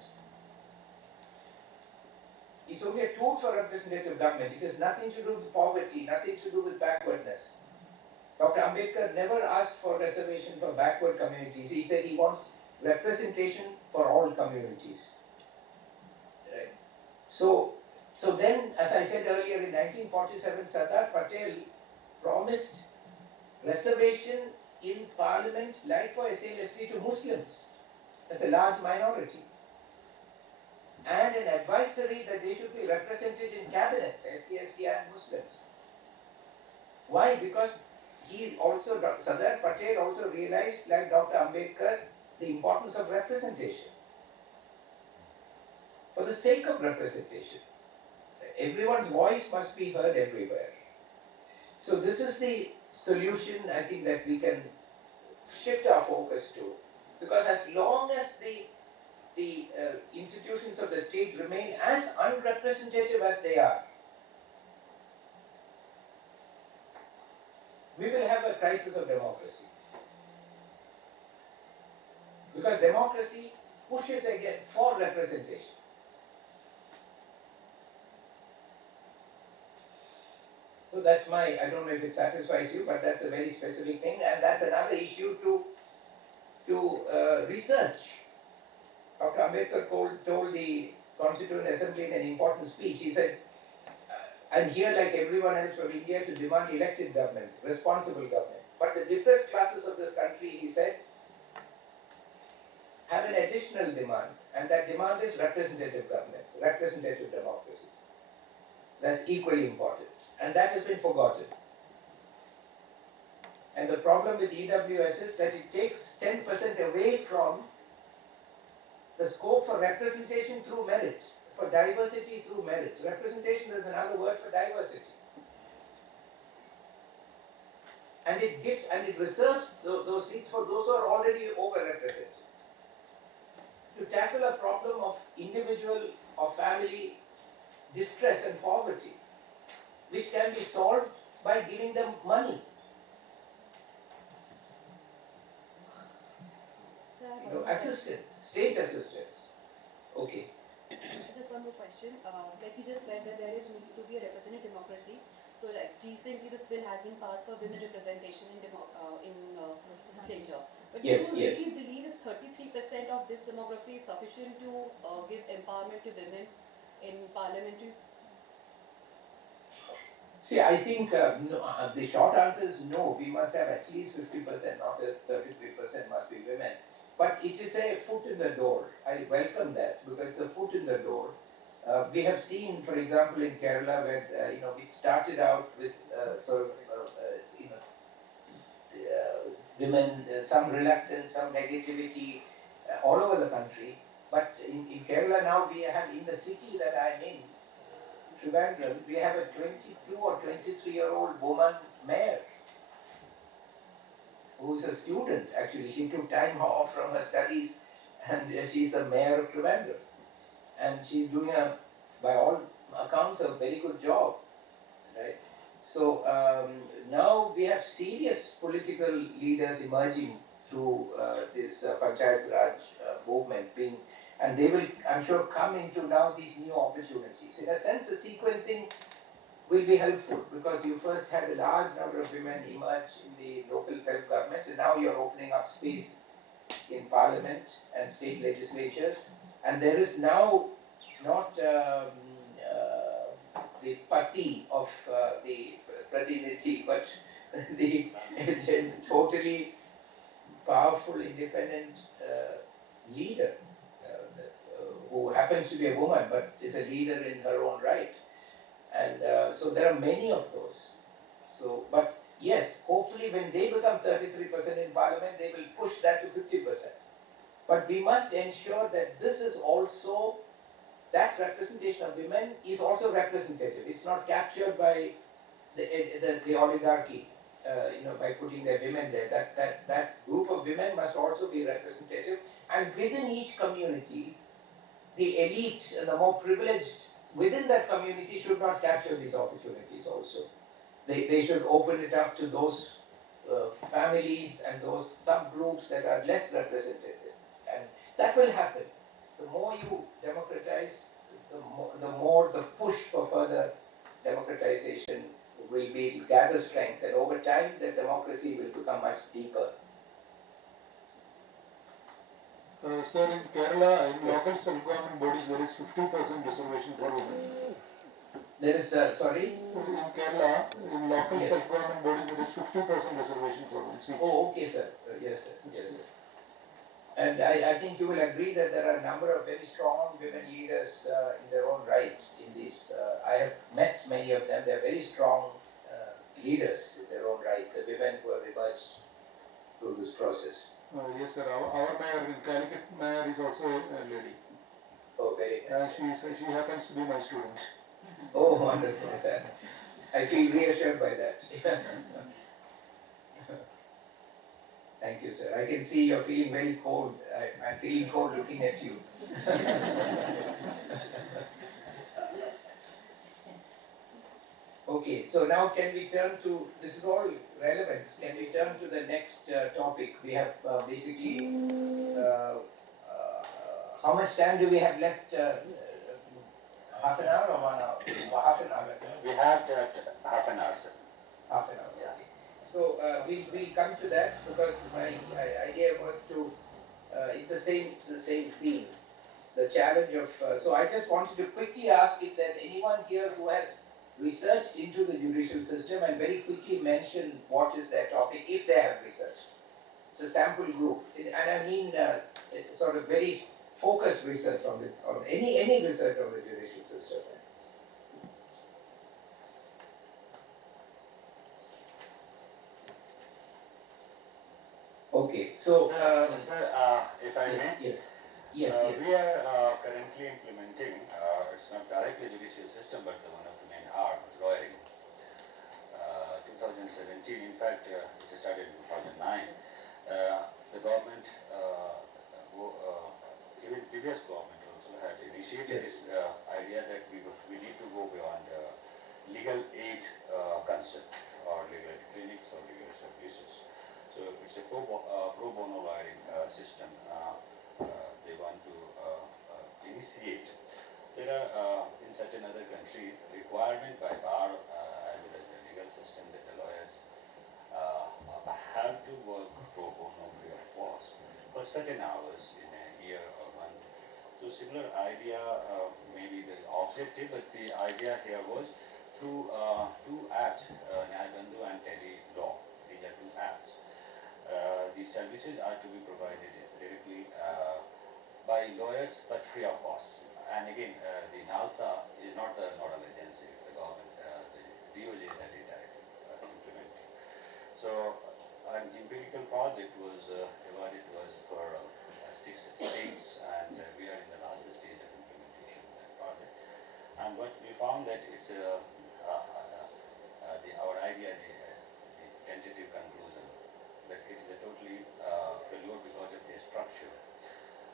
It's only a tool for representative government. It has nothing to do with poverty, nothing to do with backwardness. Dr. Ambedkar never asked for reservation for backward communities. He said he wants representation for all communities. Right? So then, as I said earlier, in 1947, Sardar Patel promised reservation in parliament, like for SALST, to Muslims as a large minority, and an advisory that they should be represented in cabinets, SC, and Muslims. Why? Because Sardar Patel also realized, like Dr. Ambedkar, the importance of representation. For the sake of representation, everyone's voice must be heard everywhere. So this is the solution, I think, that we can shift our focus to. Because as long as the institutions of the state remain as unrepresentative as they are, we will have a crisis of democracy. Because democracy pushes again for representation. So that's I don't know if it satisfies you, but that's a very specific thing, and that's another issue to research. Dr. Ambedkar told the Constituent Assembly in an important speech, he said, I'm here like everyone else from India to demand elected government, responsible government. But the depressed classes of this country, he said, have an additional demand, and that demand is representative government, representative democracy. That's equally important, and that has been forgotten. And the problem with EWS is that it takes 10% away from the scope for representation through merit, for diversity through merit. Representation is another word for diversity. And it reserves those seats for those who are already overrepresented. To tackle a problem of individual or family distress and poverty, which can be solved by giving them money. Assistance, state assistance. Okay. Just one more question. Like you just said that there is need to be a representative democracy. So like recently this bill has been passed for women representation in legislature. But Yes, do you yes. really believe is 33% of this demography is sufficient to give empowerment to women in parliamentaries? See, I think no, the short answer is no. We must have at least 50%, not that 33% must be women. But it is a foot in the door. I welcome that because it's a foot in the door. We have seen, for example, in Kerala, where we started out with women, some reluctance, some negativity, all over the country. But in Kerala now we have, in the city that I'm in, Trivandrum, we have a 22 or 23-year-old woman mayor who is a student actually. She took time off from her studies and she's the mayor of Trivandrum. And she's doing by all accounts, a very good job, right? So now we have serious political leaders emerging through this Panchayat Raj movement and they will, I'm sure, come into now these new opportunities. In a sense, the sequencing will be helpful because you first had a large number of women emerge in the local self-government and now you're opening up space in parliament and state legislatures. And there is now not the pati of the Pradinidhi, but the totally powerful, independent leader who happens to be a woman but is a leader in her own right. And so there are many of those. So, but yes, hopefully when they become 33% in parliament, they will push that to 50%. But we must ensure that this is also, that representation of women is also representative. It's not captured by the oligarchy, by putting the women there. That group of women must also be representative. And within each community, the elite and the more privileged within that community should not capture these opportunities also. They should open it up to those families and those subgroups that are less representative. And that will happen. The more you democratize, the more the push for further democratization will gather strength, and over time the democracy will become much deeper. Sir, in Kerala, in local self-government bodies, there is 50% reservation for women. There is, sorry? In Kerala, in local self-government bodies, there is 50% reservation for women. Oh, okay, sir. Yes, sir. Yes, sir. And I think you will agree that there are a number of very strong women leaders in their own right in this. I have met many of them. They are very strong leaders in their own right, the women who have emerged through this process. Yes, sir. Our mayor in Calicut, mayor is also a lady. Oh, very nice. She happens to be my student. Oh, wonderful. I feel reassured by that. Thank you, sir. I can see you're feeling very cold. I'm feeling cold looking at you. Okay, so now can we turn to, this is all relevant, can we turn to the next topic? We have basically, how much time do we have left? Half an hour or 1 hour? Half an hour. We have half an hour, sir. Half an hour. Yes. So we'll come to that because my idea was to, it's the same theme, the challenge of, so I just wanted to quickly ask if there's anyone here who has researched into the judicial system and very quickly mention what is their topic if they have researched. It's a sample group, and I mean sort of very focused research on any research on the judicial system. Okay, so sir, if I may, yes. we are currently implementing. It's not directly judicial system, but one of the main arm, lawyering. 2017, in fact, it started in 2009. The government, even previous government also had initiated this idea that we need to go beyond legal aid concept or legal aid clinics or legal services. So it's a pro bono lawyering system they want to initiate. There are in certain other countries requirement by bar as well as the legal system that the lawyers have to work pro bono free of cost for certain hours in a year or month. So similar idea, maybe the objective, but the idea here was through two apps, Nyayabandhu and Tele-Law. These are two apps. These services are to be provided directly by lawyers but free of cost. And again, the NALSA is not the nodal agency, the government, the DOJ that is directly implementing. So an empirical project was awarded to us for 6 states, and we are in the last stage of implementation of that project. And what we found that it's our idea, the tentative conclusion, that it is a totally failure because of the structure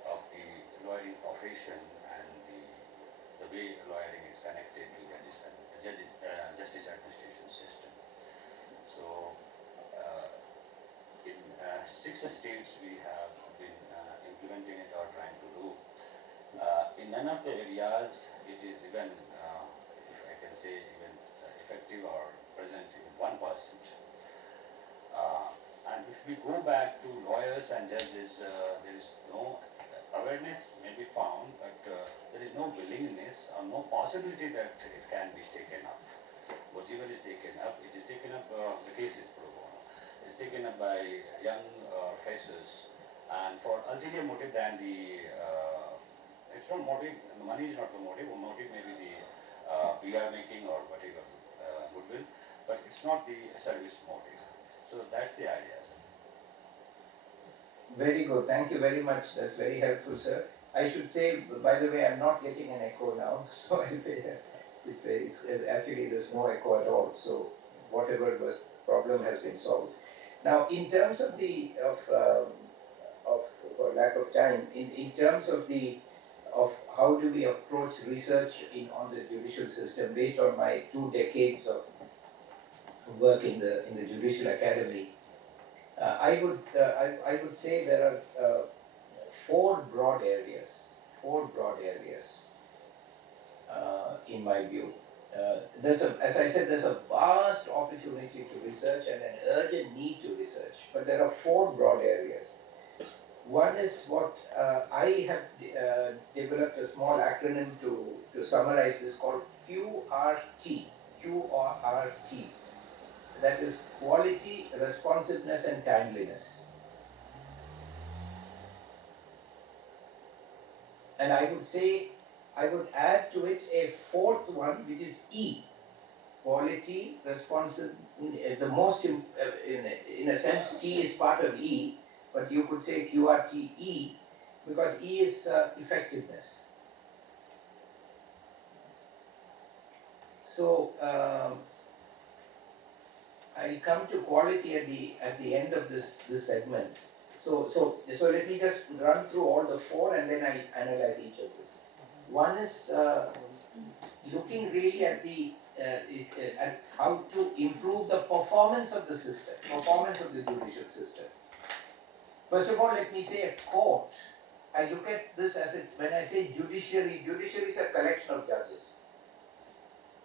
of the lawyering profession and the way lawyering is connected to the justice administration system. So in 6 states we have been implementing it or trying to do. In none of the areas it is even, if I can say, even effective or present in 1%. And if we go back to lawyers and judges, there is no awareness may be found, but there is no willingness or no possibility that it can be taken up. Whatever is taken up, it is taken up, the cases pro bono, is taken up by young freshers, and for ulterior motive than the, it's not motive, the money is not the motive may be the PR making or whatever, goodwill, but it's not the service motive. So that's the idea, sir. Very good. Thank you very much. That's very helpful, sir. I should say, by the way, I'm not getting an echo now, so actually there's no echo at all. So whatever was problem has been solved. Now, in terms of the for lack of time, in terms of how do we approach research on the judicial system based on my 2 decades of work in the Judicial Academy, I would say there are 4 broad areas in my view. As I said, there's a vast opportunity to research and an urgent need to research, but there are 4 broad areas. One is what I have developed a small acronym to summarize this called QRT. QRT. That is quality, responsiveness, and timeliness. And I would add to it a 4th one, which is E. Quality, responsive, the most, in a sense, T is part of E, but you could say QRTE, because E is effectiveness. So, I'll come to quality at the end of this segment. So let me just run through all the 4 and then I'll analyze each of this. One is looking really at how to improve the performance of the system, performance of the judicial system. First of all, let me say a court. I look at this when I say judiciary is a collection of judges.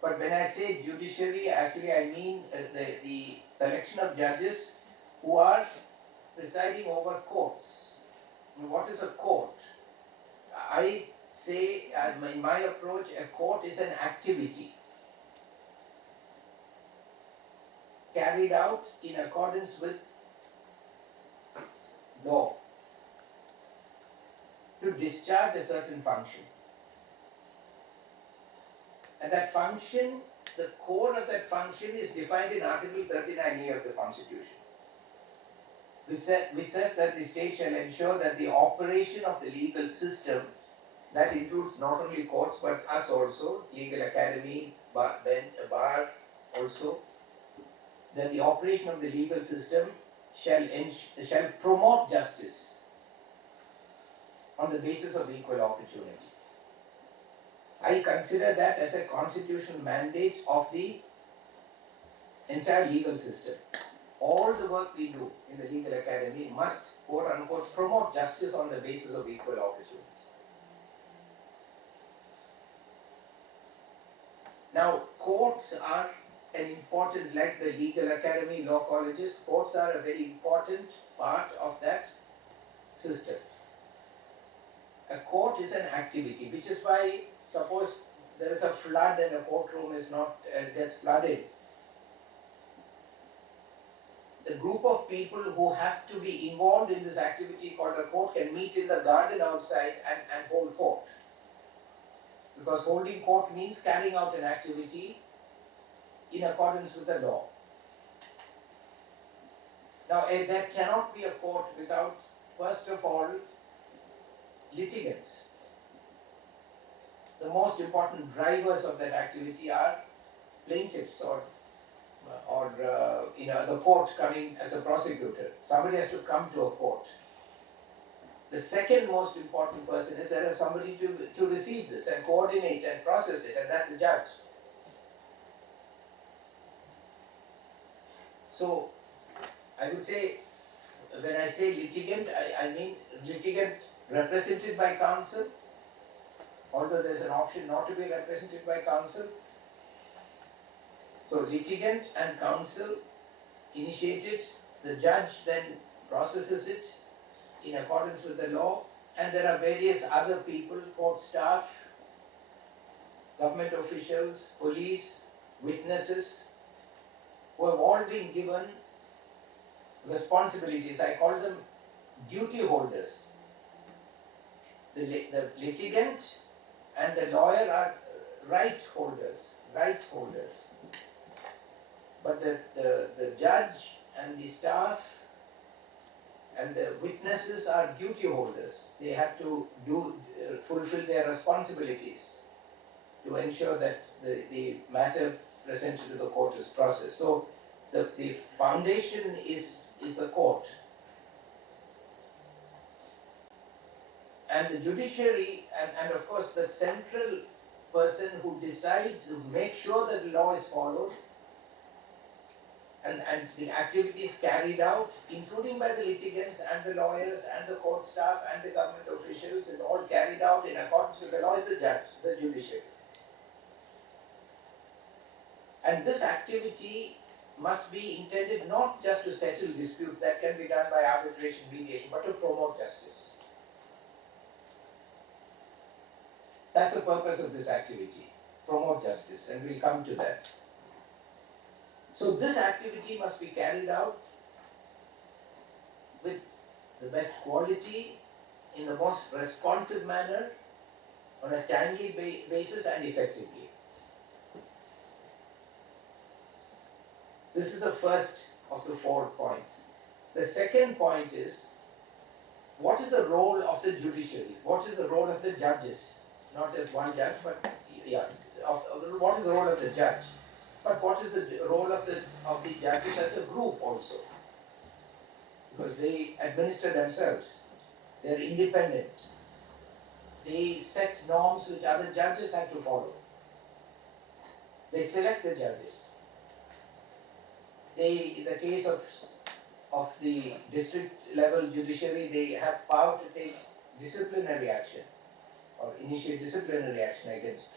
But when I say judiciary, actually I mean the collection of judges who are presiding over courts. What is a court? I say, in my approach, a court is an activity carried out in accordance with law to discharge a certain function. And that function, the core of that function is defined in Article 39A of the Constitution, which says that the state shall ensure that the operation of the legal system, that includes not only courts but us also, legal academy, bar also, that the operation of the legal system shall promote justice on the basis of equal opportunity. I consider that as a constitutional mandate of the entire legal system. All the work we do in the legal academy must, quote unquote, promote justice on the basis of equal opportunity. Now, courts are an important, like the legal academy, law colleges, courts are a very important part of that system. A court is an activity, which is why, suppose there is a flood and a courtroom is not gets flooded, the group of people who have to be involved in this activity called a court can meet in the garden outside and hold court. Because holding court means carrying out an activity in accordance with the law. Now, there cannot be a court without, first of all, litigants. The most important drivers of that activity are plaintiffs or the court coming as a prosecutor. Somebody has to come to a court. The second most important person is there is somebody to receive this and coordinate and process it, and that's the judge. So, I would say, when I say litigant, I mean litigant represented by counsel, although there's an option not to be represented by counsel. So litigant and counsel initiate it, the judge then processes it in accordance with the law, and there are various other people, court staff, government officials, police, witnesses, who have all been given responsibilities. I call them duty holders. The litigant and the lawyer are rights holders. But the judge and the staff and the witnesses are duty holders. They have to fulfill their responsibilities to ensure that the matter presented to the court is processed. So the foundation is the court. And the judiciary, and of course the central person who decides to make sure that the law is followed and the activities carried out, including by the litigants and the lawyers and the court staff and the government officials, is all carried out in accordance with the law, is the judge, the judiciary. And this activity must be intended not just to settle disputes that can be done by arbitration, mediation, but to promote justice. That's the purpose of this activity, promote justice, and we'll come to that. So this activity must be carried out with the best quality, in the most responsive manner, on a timely basis and effectively. This is the first of the 4 points. The second point is, what is the role of the judiciary? What is the role of the judges? Not just one judge, but what is the role of the judge? But what is the role of the judges as a group also? Because they administer themselves. They are independent. They set norms which other judges have to follow. They select the judges. In the case of the district level judiciary, they have power to take disciplinary action or initiate disciplinary action against.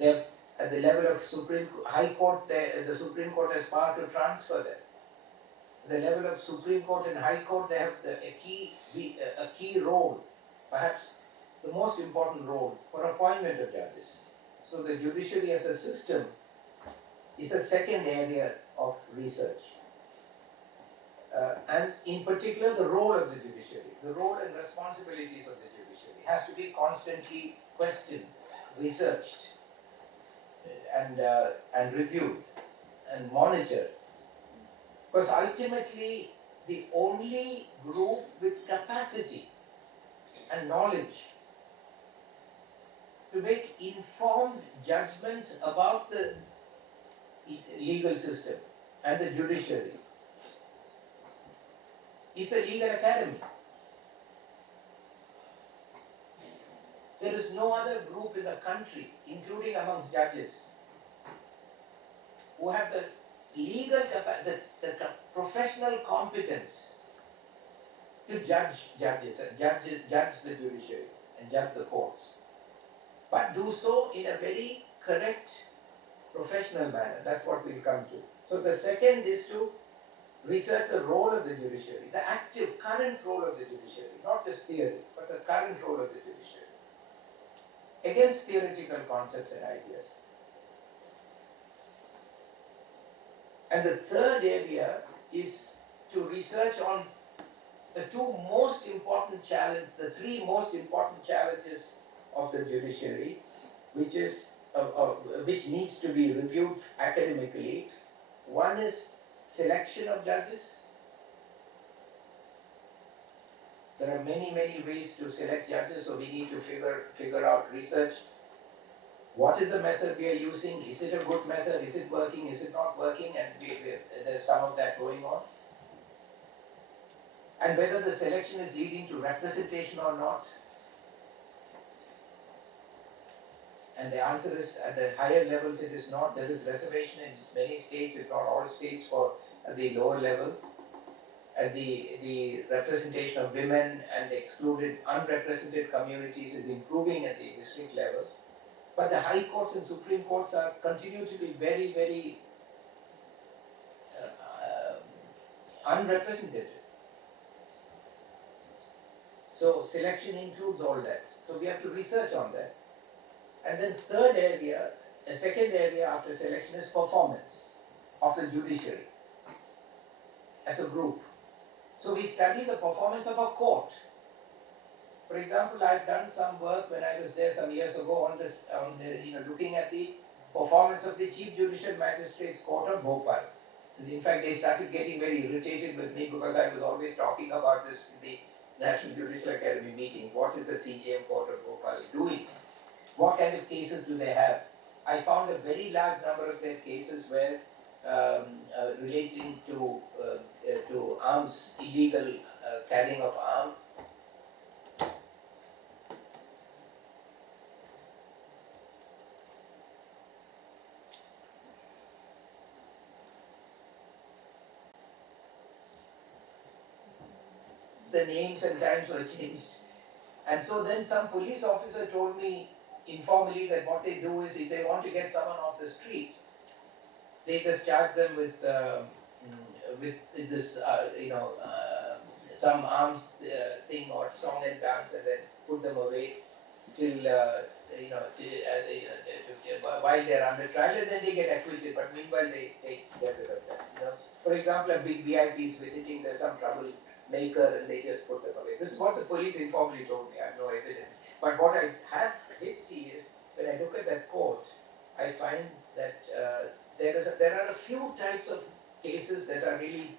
They have, at the level of High Court, the Supreme Court has power to transfer them. At the level of Supreme Court and High Court, they have a key role, perhaps the most important role, for appointment of judges. So the judiciary as a system is a second area of research. And in particular, the role of the judiciary, the role and responsibilities of the judiciary has to be constantly questioned, researched, and reviewed and monitored. Because ultimately, the only group with capacity and knowledge to make informed judgments about the legal system and the judiciary is the legal academy. There is no other group in the country, including amongst judges, who have the legal capacity, the professional competence to judge judges and judge the judiciary and judge the courts, but do so in a very correct, professional manner. That's what we'll come to. So the second is to research the role of the judiciary, the active, current role of the judiciary, not just theory, but the current role of the judiciary. against theoretical concepts and ideas. And the third area is to research on the three most important challenges of the judiciary, which needs to be reviewed academically. One is selection of judges. There are many ways to select judges, so we need to figure out, research what is the method we are using. Is it a good method? Is it working? Is it not working? And there's some of that going on. And whether the selection is leading to representation or not. And the answer is, at the higher levels it is not. There is reservation in many states, if not all states, for the lower level. And the representation of women and excluded, unrepresented communities is improving at the district level. But the high courts and supreme courts continue to be very unrepresented. So selection includes all that. So we have to research on that. And then second area after selection is performance of the judiciary as a group. So we study the performance of a court. For example, I've done some work when I was there some years ago on this, looking at the performance of the Chief Judicial Magistrates Court of Bhopal. And in fact, they started getting very irritated with me because I was always talking about this in the National Judicial Academy meeting. What is the CJM Court of Bhopal doing? What kind of cases do they have? I found a very large number of their cases were relating to arms, illegal carrying of arms. The names and times were changed. And so then some police officer told me informally that what they do is, if they want to get someone off the street, they just charge them with this, some arms thing or song and dance, and then put them away till while they are under trial, and then they get acquitted. But meanwhile, they get rid of that. For example, a big VIP is visiting, there's some troublemaker, and they just put them away. This is what the police informally told me. I have no evidence. But what I did see is, when I look at that court, I find that there are a few types of cases that are really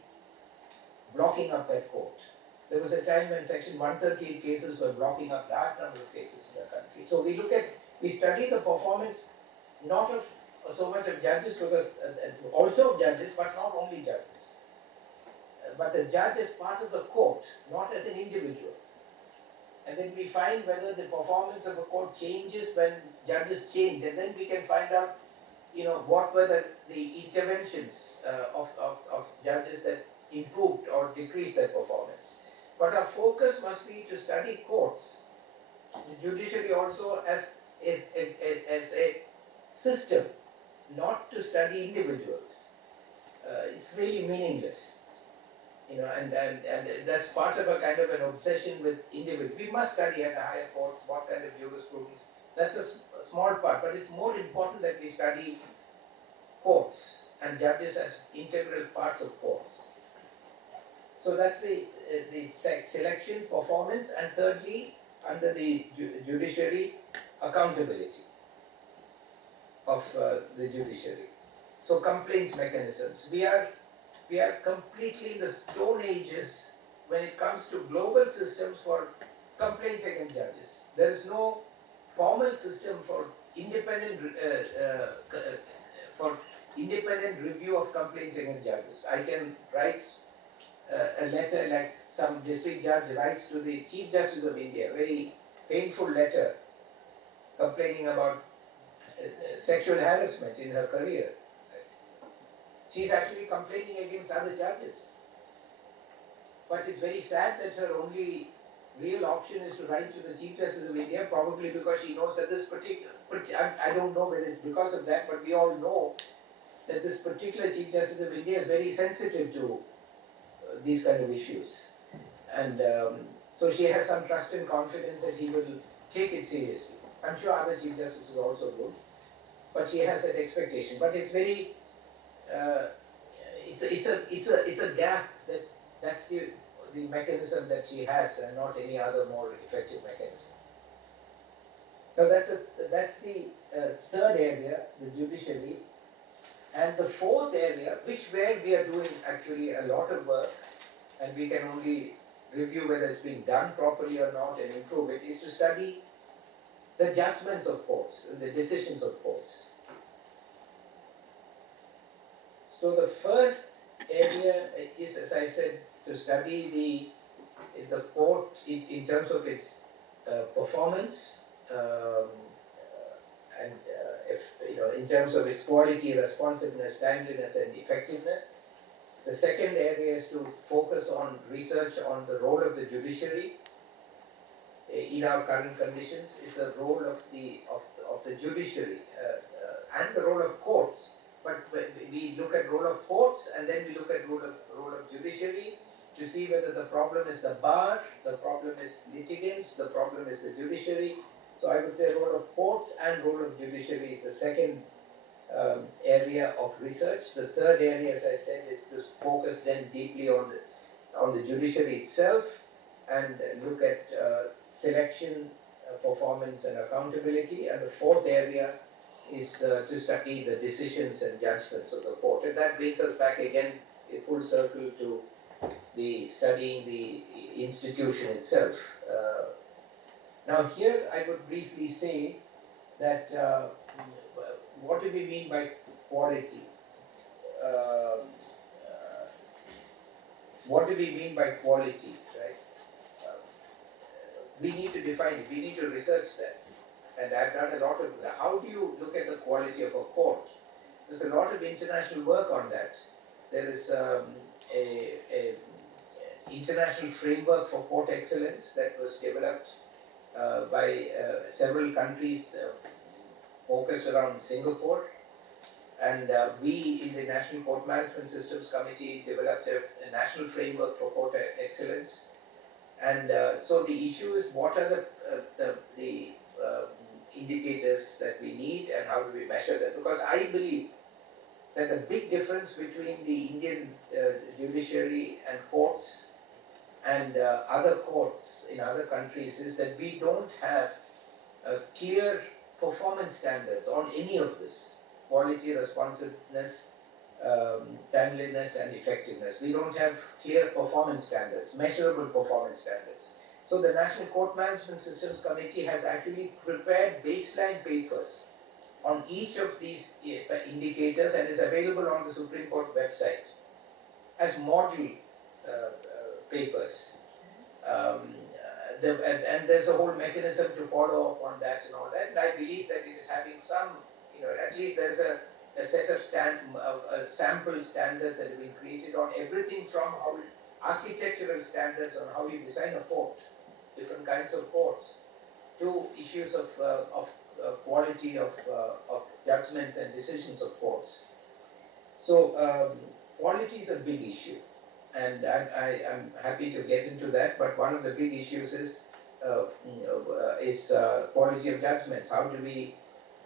blocking up that court. There was a time when Section 138 cases were blocking up large number of cases in the country. So we study the performance not of so much of judges, because also of judges, but not only judges. But the judge is part of the court, not as an individual. And then we find whether the performance of a court changes when judges change, and then we can find out, what were the interventions of judges that improved or decreased their performance. But our focus must be to study courts, the judiciary also as a system, not to study individuals. It's really meaningless. And that's part of a kind of an obsession with individuals. We must study at the higher courts what kind of jurisprudence. That's a small part, but it's more important that we study courts and judges as integral parts of courts. So that's the selection, performance, and thirdly, under the judiciary, accountability of the judiciary. So complaints mechanisms. We are completely in the stone ages when it comes to global systems for complaints against judges. There is no formal system for independent review of complaints against judges. I can write a letter like some district judge writes to the Chief Justice of India, a very painful letter complaining about sexual harassment in her career. She's actually complaining against other judges. But it's very sad that her only real option is to write to the Chief Justice of India, probably because she knows that this particular, I don't know whether it's because of that, but we all know that this particular Chief Justice of India is very sensitive to these kind of issues. And so she has some trust and confidence that he will take it seriously. I'm sure other Chief Justices also would, but she has that expectation. But it's very, it's a gap that's the mechanism that she has, and not any other more effective mechanism. Now that's the third area, the judiciary, and the fourth area, where we are doing actually a lot of work, and we can only review whether it's being done properly or not and improve it, is to study the judgments of courts, the decisions of courts. So the first area is, as I said, to study the court in terms of its performance, and in terms of its quality, responsiveness, timeliness, and effectiveness. The second area is to focus on research on the role of the judiciary in our current conditions, is the role of the judiciary and the role of courts. But we look at role of courts, and then we look at role of judiciary to see whether the problem is the bar, the problem is litigants, the problem is the judiciary. So I would say role of courts and role of judiciary is the second area of research. The third area, as I said, is to focus then deeply on the judiciary itself and look at selection, performance, and accountability. And the fourth area is to study the decisions and judgments of the court. And that brings us back again a full circle to studying the institution itself. Now here I would briefly say that what do we mean by quality? What do we mean by quality, right? We need to define it, we need to research that. And I've done a lot of, how do you look at the quality of a court? There's a lot of international work on that. There is a international framework for court excellence that was developed by several countries focused around Singapore. And we in the National Court Management Systems Committee developed a national framework for court excellence. And so the issue is, what are the indicators that we need, and how do we measure them? Because I believe that the big difference between the Indian judiciary and courts and other courts in other countries is that we don't have clear performance standards on any of this: quality, responsiveness, timeliness, and effectiveness. We don't have clear performance standards, measurable performance standards. So the National Court Management Systems Committee has actually prepared baseline papers on each of these indicators, and is available on the Supreme Court website as model papers. And there's a whole mechanism to follow up on that and all that. And I believe that it is having some, at least there's a set of sample standards that have been created on everything from architectural standards on how you design a court, different kinds of courts, to issues of quality of judgments and decisions of courts. So quality is a big issue, and I'm happy to get into that. But one of the big issues is quality of judgments. How do we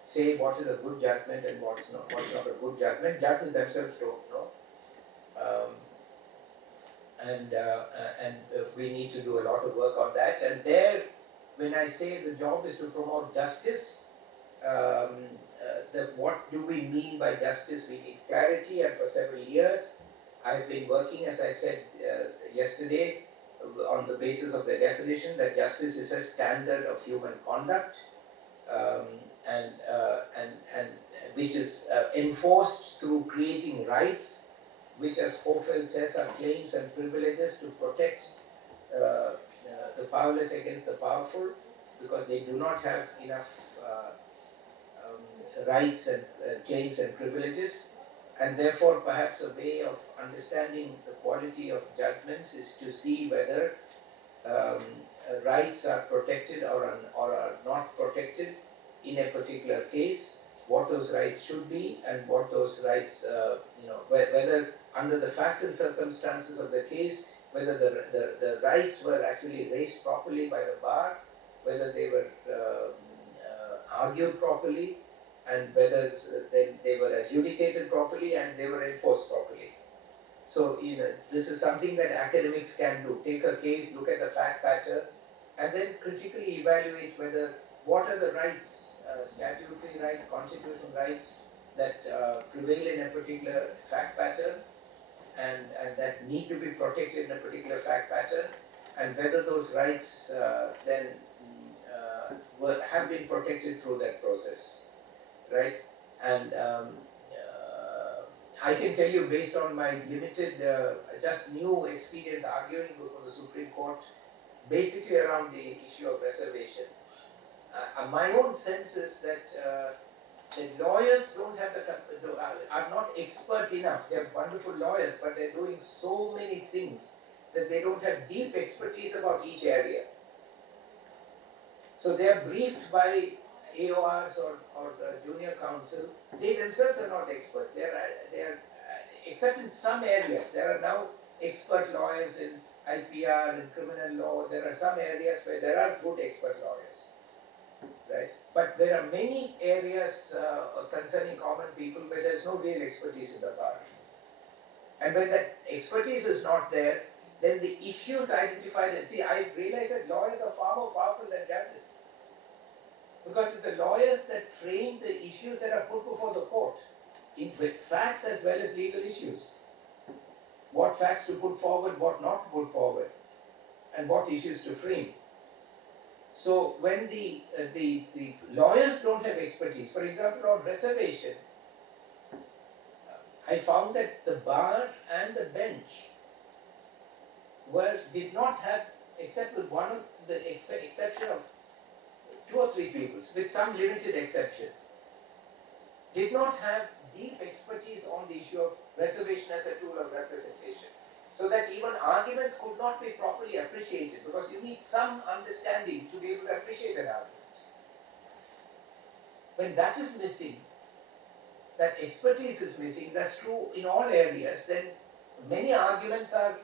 say what is a good judgment and what's not a good judgment? Judges themselves don't know. And we need to do a lot of work on that. And there, when I say the job is to promote justice, what do we mean by justice? We need clarity, and for several years I've been working, as I said yesterday, on the basis of the definition that justice is a standard of human conduct, and which is enforced through creating rights, which, as Prof says, are claims and privileges to protect the powerless against the powerful, because they do not have enough rights and claims and privileges. And therefore, perhaps a way of understanding the quality of judgments is to see whether rights are protected or are not protected in a particular case, what those rights should be, and what those rights, whether under the facts and circumstances of the case, whether the rights were actually raised properly by the bar, whether they were argued properly, and whether they were adjudicated properly and they were enforced properly. So, this is something that academics can do. Take a case, look at the fact pattern, and then critically evaluate what are the rights, statutory rights, constitutional rights that prevail in a particular fact pattern, and that need to be protected in a particular fact pattern, and whether those rights then have been protected through that process, right? And I can tell you, based on my limited, just new experience arguing before the Supreme Court, basically around the issue of reservation, my own sense is that lawyers don't have are not expert enough. They're wonderful lawyers, but they're doing so many things that they don't have deep expertise about each area. So they are briefed by AORs or junior counsel. They themselves are not experts. They are except in some areas. There are now expert lawyers in IPR and criminal law. There are some areas where there are good expert lawyers, right? But there are many areas concerning common people where there is no real expertise in the bar. And when that expertise is not there, then the issues identified, and see, I realize that lawyers are far more powerful than judges. Because it's the lawyers that frame the issues that are put before the court, with facts as well as legal issues. What facts to put forward, what not to put forward, and what issues to frame. So when the lawyers don't have expertise, for example, on reservation, I found that the bar and the bench did not have, except with one of the exception of 2 or 3 people, with some limited exception, did not have deep expertise on the issue of reservation as a tool of representation. So that even arguments could not be properly appreciated, because you need some understanding to be able to appreciate an argument. When that is missing, that expertise is missing, that's true in all areas, then many arguments are,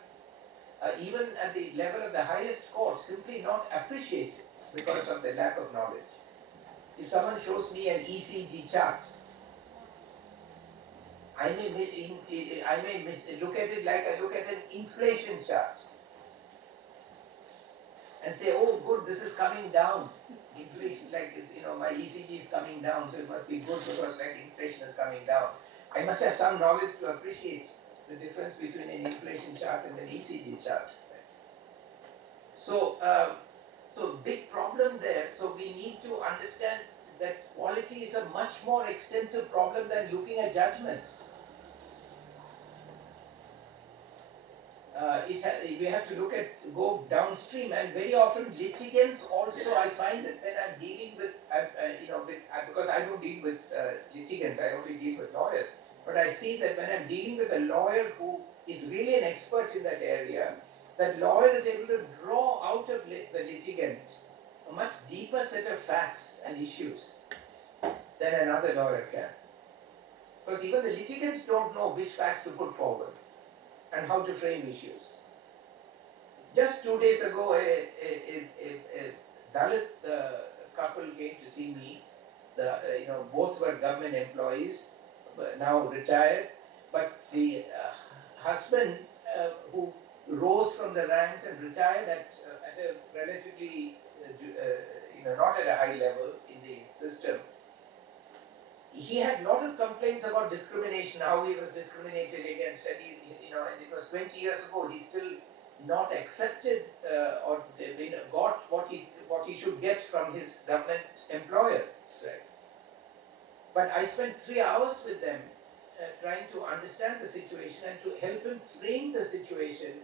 even at the level of the highest court, simply not appreciated because of the lack of knowledge. If someone shows me an ECG chart, I may look at it like I look at an inflation chart and say, oh good, this is coming down. Inflation, like my ECG is coming down, so it must be good because like inflation is coming down. I must have some knowledge to appreciate the difference between an inflation chart and an ECG chart. So, so big problem there. So we need to understand that quality is a much more extensive problem than looking at judgments. We have to go downstream, and very often litigants also, I find that when I'm dealing with, because I don't deal with litigants, I only deal with lawyers, but I see that when I'm dealing with a lawyer who is really an expert in that area, that lawyer is able to draw out of the litigant a much deeper set of facts and issues than another lawyer can. Because even the litigants don't know which facts to put forward and how to frame issues. Just 2 days ago, a Dalit couple came to see me. Both were government employees, now retired, but the husband who rose from the ranks and retired at a relatively, not at a high level in the system. He had a lot of complaints about discrimination, how he was discriminated against, and and it was 20 years ago. He still not accepted or got what he should get from his government employer. Right. But I spent 3 hours with them trying to understand the situation and to help him frame the situation.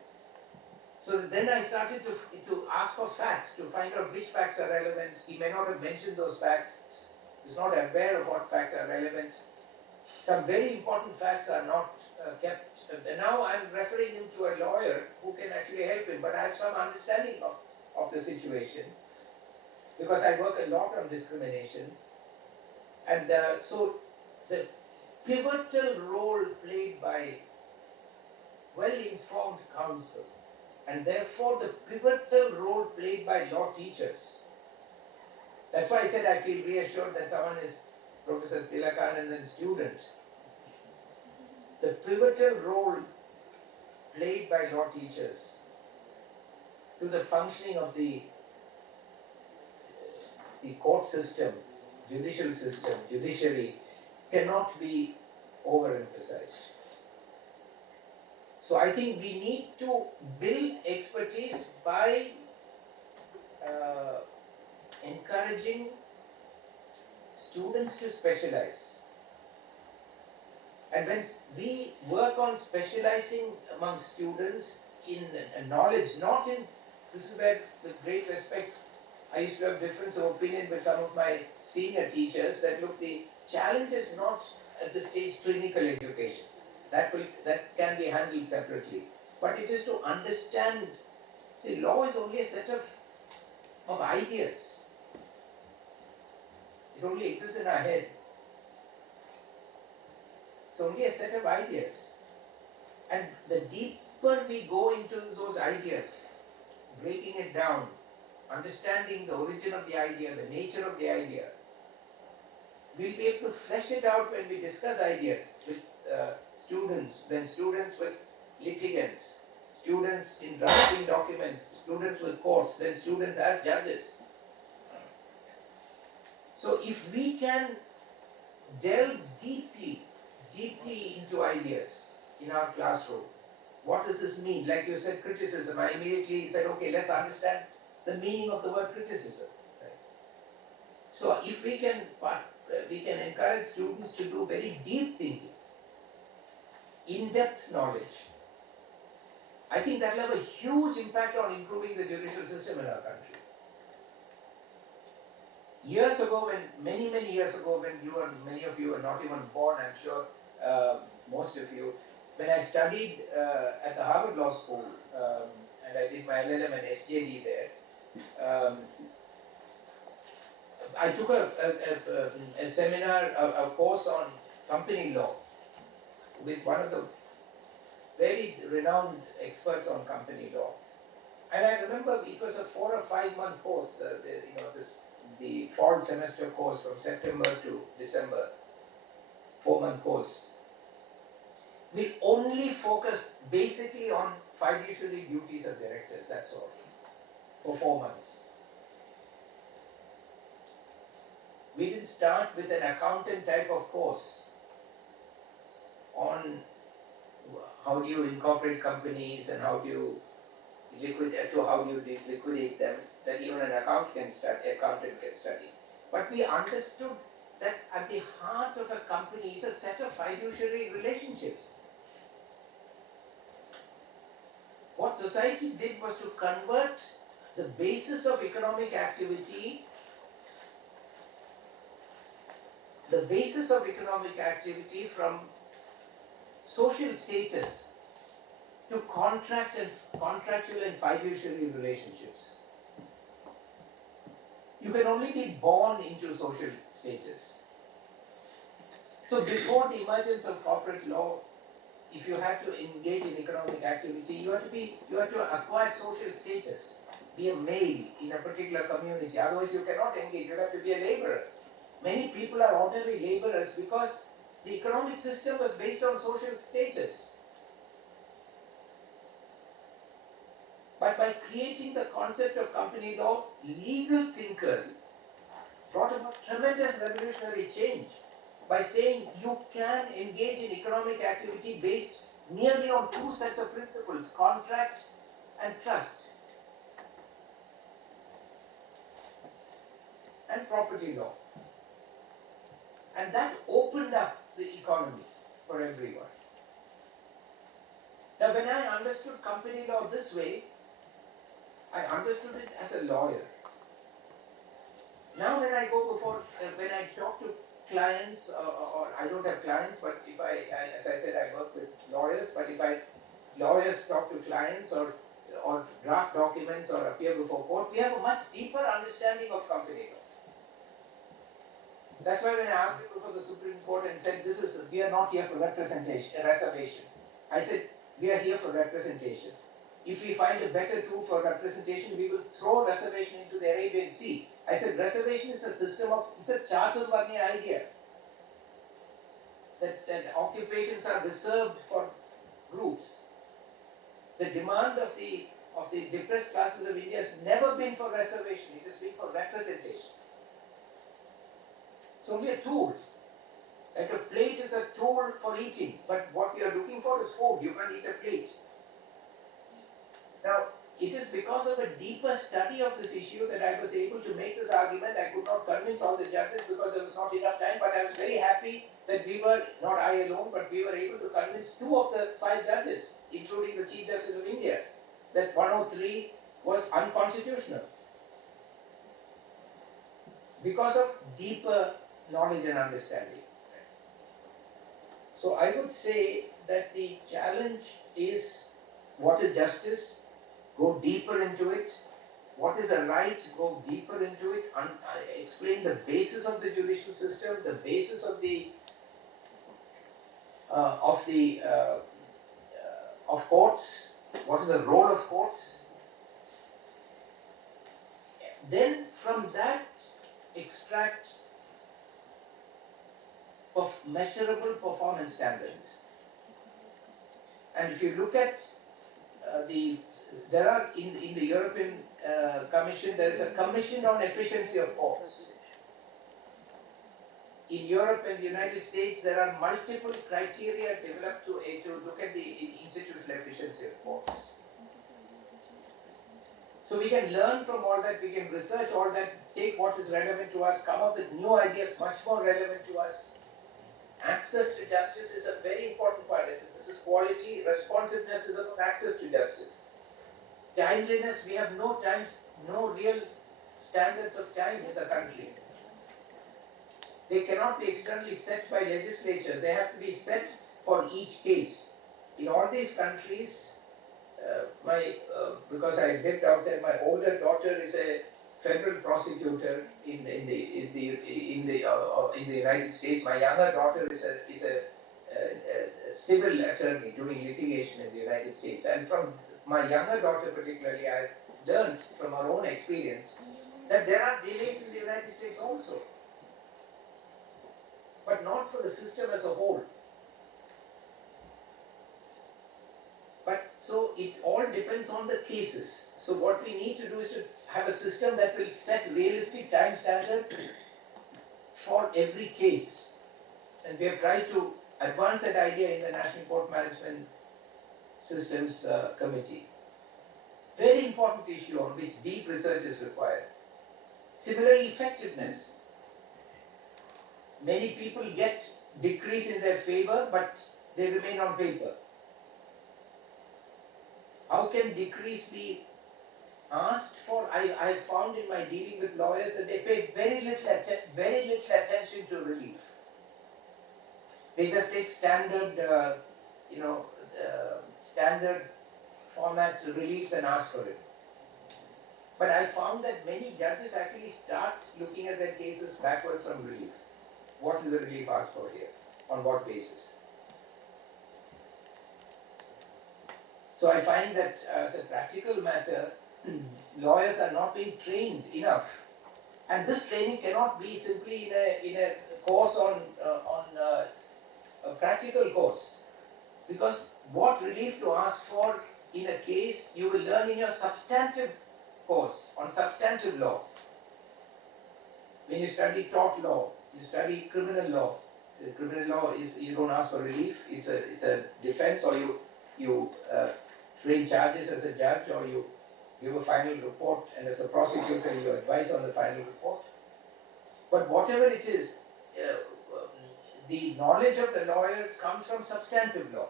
So then I started to ask for facts, to find out which facts are relevant. He may not have mentioned those facts. He's not aware of what facts are relevant. Some very important facts are not kept. Now I'm referring him to a lawyer who can actually help him, but I have some understanding of the situation because I work a lot on discrimination. And so the pivotal role played by well-informed counsel, and therefore the pivotal role played by law teachers, That's why I said I feel reassured that someone is Professor Tilakanandan's student. The pivotal role played by law teachers to the functioning of the court system, judicial system, judiciary, cannot be overemphasized. So I think we need to build expertise by encouraging students to specialize. And when we work on specializing among students in knowledge, not in, this is where with great respect, I used to have difference of opinion with some of my senior teachers that look, the challenge is not at this stage clinical education. That can be handled separately. But it is to understand, see, law is only a set of ideas. It only exists in our head. It's only a set of ideas. And the deeper we go into those ideas, breaking it down, understanding the origin of the idea, the nature of the idea, we'll be able to flesh it out when we discuss ideas with students, then students with litigants, students in drafting documents, students with courts, then students as judges. So if we can delve deeply into ideas in our classroom, what does this mean? Like you said, criticism. I immediately said, okay, let's understand the meaning of the word criticism. Right? So if we can encourage students to do very deep thinking, in-depth knowledge, I think that will have a huge impact on improving the judicial system in our country. Years ago, many years ago, when many of you were not even born, I'm sure, most of you, when I studied at the Harvard Law School, and I did my LLM and SJD there, I took a seminar, a course on company law with one of the very renowned experts on company law. And I remember it was a 4 or 5 month course, the fall semester course from September to December, 4-month course. We only focused basically on fiduciary duties of directors, that's all, for 4 months. We didn't start with an accountant type of course on how do you incorporate companies and how do you liquidate them, that even an accountant can study. But we understood that at the heart of a company is a set of fiduciary relationships. What society did was to convert the basis of economic activity from social status to contractual and fiduciary relationships. You can only be born into social status. So before the emergence of corporate law, if you had to engage in economic activity, you had to acquire social status, be a male in a particular community. Otherwise you cannot engage, you have to be a laborer. Many people are ordinary laborers because the economic system was based on social status. But by creating the concept of company law, legal thinkers brought about tremendous revolutionary change by saying you can engage in economic activity based merely on 2 sets of principles, contract and trust, and property law. And that opened up the economy for everyone. Now when I understood company law this way, I understood it as a lawyer. Now when I when I talk to clients, or I don't have clients, but if as I said, I work with lawyers, but if lawyers talk to clients or draft documents or appear before court, we have a much deeper understanding of company law. That's why when I argued before the Supreme Court and said, we are not here for reservation. I said, we are here for representation. If we find a better tool for representation, we will throw reservation into the Arabian Sea. I said reservation is a system of, it's a Chaturvarnya idea. That occupations are reserved for groups. The demand of the depressed classes of India has never been for reservation, it has been for representation. It's only a tool. Like a plate is a tool for eating, but what we are looking for is food. You can't eat a plate. Now, it is because of a deeper study of this issue that I was able to make this argument. I could not convince all the judges because there was not enough time, but I was very happy that we were, not I alone, but we were able to convince 2 of the 5 judges, including the Chief Justice of India, that 103 was unconstitutional. Because of deeper knowledge and understanding. So I would say that the challenge is what is justice? Go deeper into it. What is a right? Go deeper into it. Explain the basis of the judicial system, the basis of courts. What is the role of courts? Then from that extract of measurable performance standards. And if you look at there are in the European Commission, there is a Commission on Efficiency of Courts. In Europe and the United States, there are multiple criteria developed to look at the institutional efficiency of courts. So we can learn from all that, we can research all that, take what is relevant to us, come up with new ideas much more relevant to us. Access to justice is a very important part. This is quality, responsiveness is of access to justice. Timeliness, we have no real standards of time in the country. They cannot be externally set by legislatures. They have to be set for each case. In all these countries, because I lived out there, my older daughter is a federal prosecutor in the United States. My younger daughter is a civil attorney doing litigation in the United States. And from my younger daughter particularly, I learned from her own experience that there are delays in the United States also, but not for the system as a whole. But so it all depends on the cases. So what we need to do is to have a system that will set realistic time standards for every case. And we have tried to advance that idea in the National Court Management Systems Committee. Very important issue on which deep research is required. Similarly, effectiveness. Many people get decrees in their favor, but they remain on paper. How can decrees be asked for? I found in my dealing with lawyers that they pay very little attention to relief. They just take standard format reliefs and ask for it. But I found that many judges actually start looking at their cases backward from relief. What is the relief asked for here? On what basis? So I find that as a practical matter, lawyers are not being trained enough. And this training cannot be simply in a course on a practical course. Because what relief to ask for in a case you will learn in your substantive course on substantive law. When you study tort law, you study criminal law. The criminal law is, you don't ask for relief, it's a defense, or you frame charges as a judge, or you give a final report, and as a prosecutor you advise on the final report. But whatever it is, the knowledge of the lawyers comes from substantive law,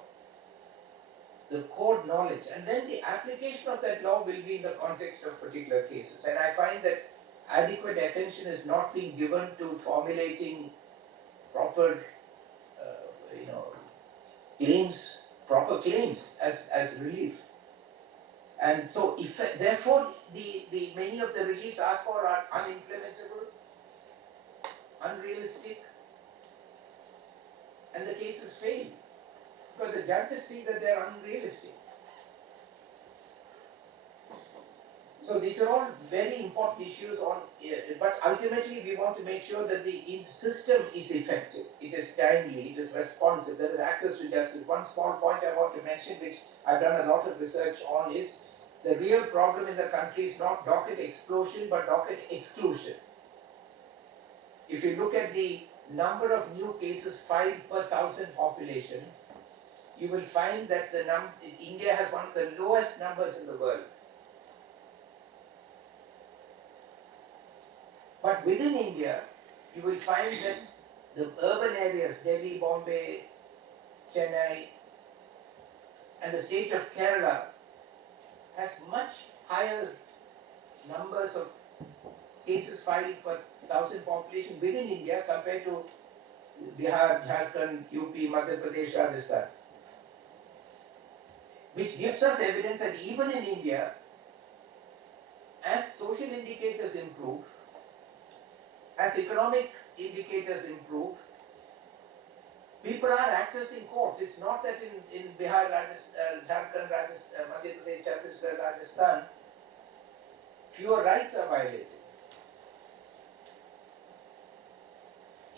the code knowledge, and then the application of that law will be in the context of particular cases. And I find that adequate attention is not being given to formulating proper, proper claims as relief. And so, therefore, the many of the reliefs asked for are unimplementable, unrealistic, and the cases fail because the judges see that they are unrealistic. So these are all very important issues on, but ultimately we want to make sure that the system is effective, it is timely, it is responsive, there is access to justice. One small point I want to mention, which I've done a lot of research on, is the real problem in the country is not docket explosion, but docket exclusion. If you look at the number of new cases filed per 1,000 population, you will find that India has one of the lowest numbers in the world. But within India, you will find that the urban areas, Delhi, Bombay, Chennai, and the state of Kerala has much higher numbers of cases filed per 1,000 population within India compared to Bihar, Jharkhand, UP, Madhya Pradesh, Rajasthan. Which gives us evidence that even in India, as social indicators improve, as economic indicators improve, people are accessing courts. It's not that in Bihar, Jharkhand, Madhya Pradesh, Chhattisgarh, Rajasthan, fewer rights are violated.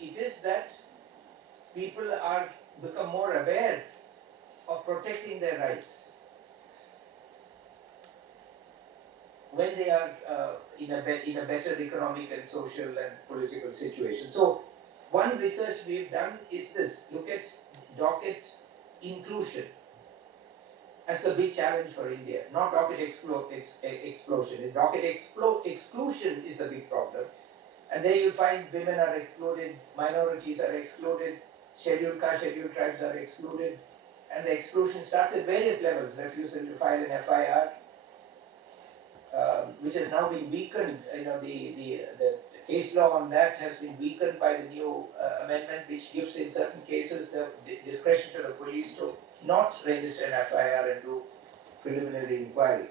It is that people become more aware of protecting their rights when they are in a better economic and social and political situation. So one research we've done is this: look at docket inclusion as the big challenge for India, not docket explosion. Docket exclusion is the big problem. And there you find women are excluded, minorities are excluded, scheduled castes, scheduled tribes are excluded, and the exclusion starts at various levels: refusal to file an FIR, which has now been weakened. The case law on that has been weakened by the new amendment, which gives in certain cases the discretion to the police to not register an FIR and do preliminary inquiry.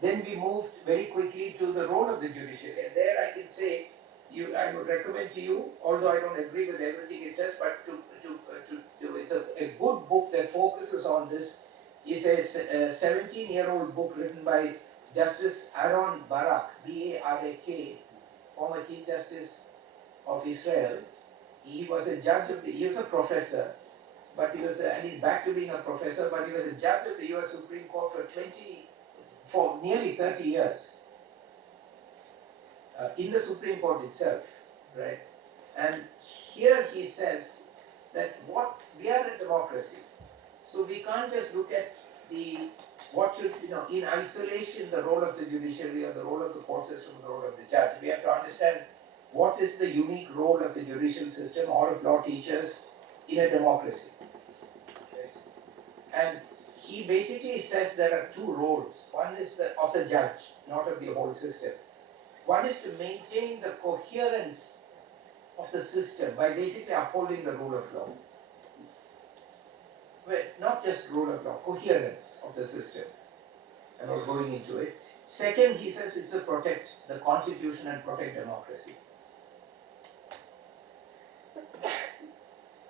Then we moved very quickly to the role of the judiciary, and there I can say, I would recommend to you, although I don't agree with everything it says, but it's a good book that focuses on this. It's a 17-year-old book written by Justice Aaron Barak, B-A-R-A-K, former Chief Justice of Israel. He was a judge he was a professor, but and he's back to being a professor, but he was a judge of the US Supreme Court for nearly 30 years. In the Supreme Court itself, right? And here he says that we are a democracy, so we can't just look at in isolation the role of the judiciary or the role of the court system, the role of the judge. We have to understand what is the unique role of the judicial system or of law teachers in a democracy. Right? And he basically says there are two roles. One is of the judge, not of the whole system. One is to maintain the coherence of the system by basically upholding the rule of law. Well, not just rule of law, coherence of the system. I'm not going into it. Second, he says it's to protect the constitution and protect democracy.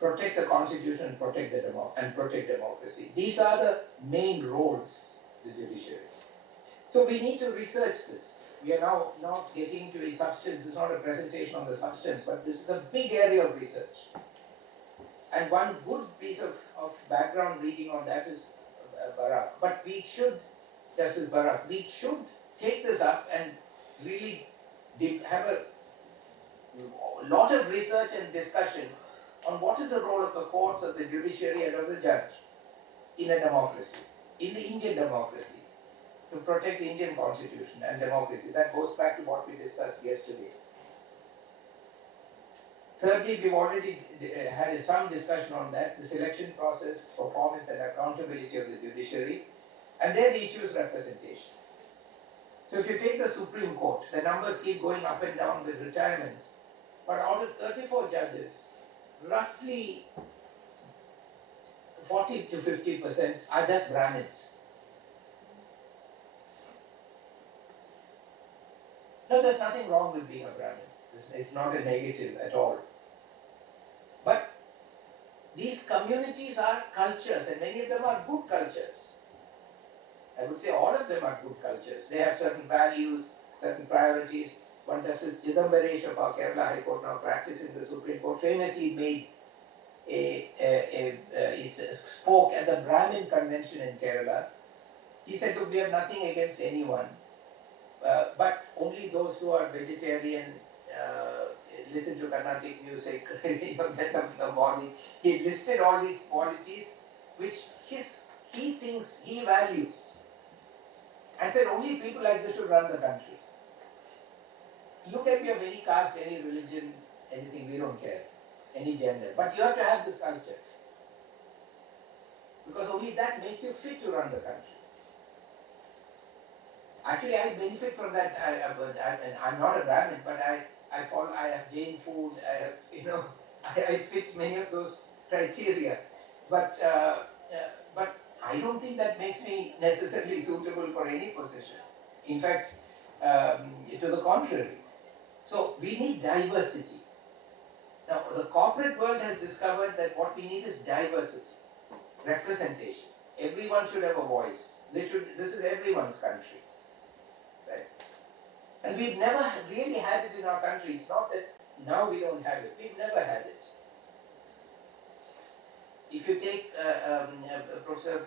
Protect the constitution and protect democracy. These are the main roles of the judiciary. So we need to research this. We are now not getting into a substance. It's not a presentation on the substance, but this is a big area of research. And one good piece of background reading on that is Barak. But Justice Barak, we should take this up and really have a lot of research and discussion on what is the role of the courts, of the judiciary, and of the judge in a democracy, in the Indian democracy, to protect the Indian constitution and democracy. That goes back to what we discussed yesterday. Thirdly, we've already had some discussion on that, the selection process, performance and accountability of the judiciary, and their issues representation. So if you take the Supreme Court, the numbers keep going up and down with retirements, but out of 34 judges, roughly 40 to 50% are just Brahmins. No, there's nothing wrong with being a Brahmin. It's not a negative at all. But these communities are cultures, and many of them are good cultures. I would say all of them are good cultures. They have certain values, certain priorities. One Justice Chidambaresh of our Kerala High Court, now practicing the Supreme Court, famously made he spoke at the Brahmin convention in Kerala. He said, look, we have nothing against anyone, but only those who are vegetarian, listen to Carnatic music, get up in the morning. He listed all these qualities which he thinks, he values, and said only people like this should run the country. You can be of any caste, any religion, anything, we don't care, any gender, but you have to have this culture, because only that makes you fit to run the country. Actually, I benefit from that. I'm not a Brahmin, but I follow. I have Jain food. I have, I fit many of those criteria. But I don't think that makes me necessarily suitable for any position. In fact, to the contrary. So we need diversity. Now, the corporate world has discovered that what we need is diversity, representation. Everyone should have a voice. This is everyone's country. Right? And we've never really had it in our country. It's not that now we don't have it. We've never had it. If you take Professor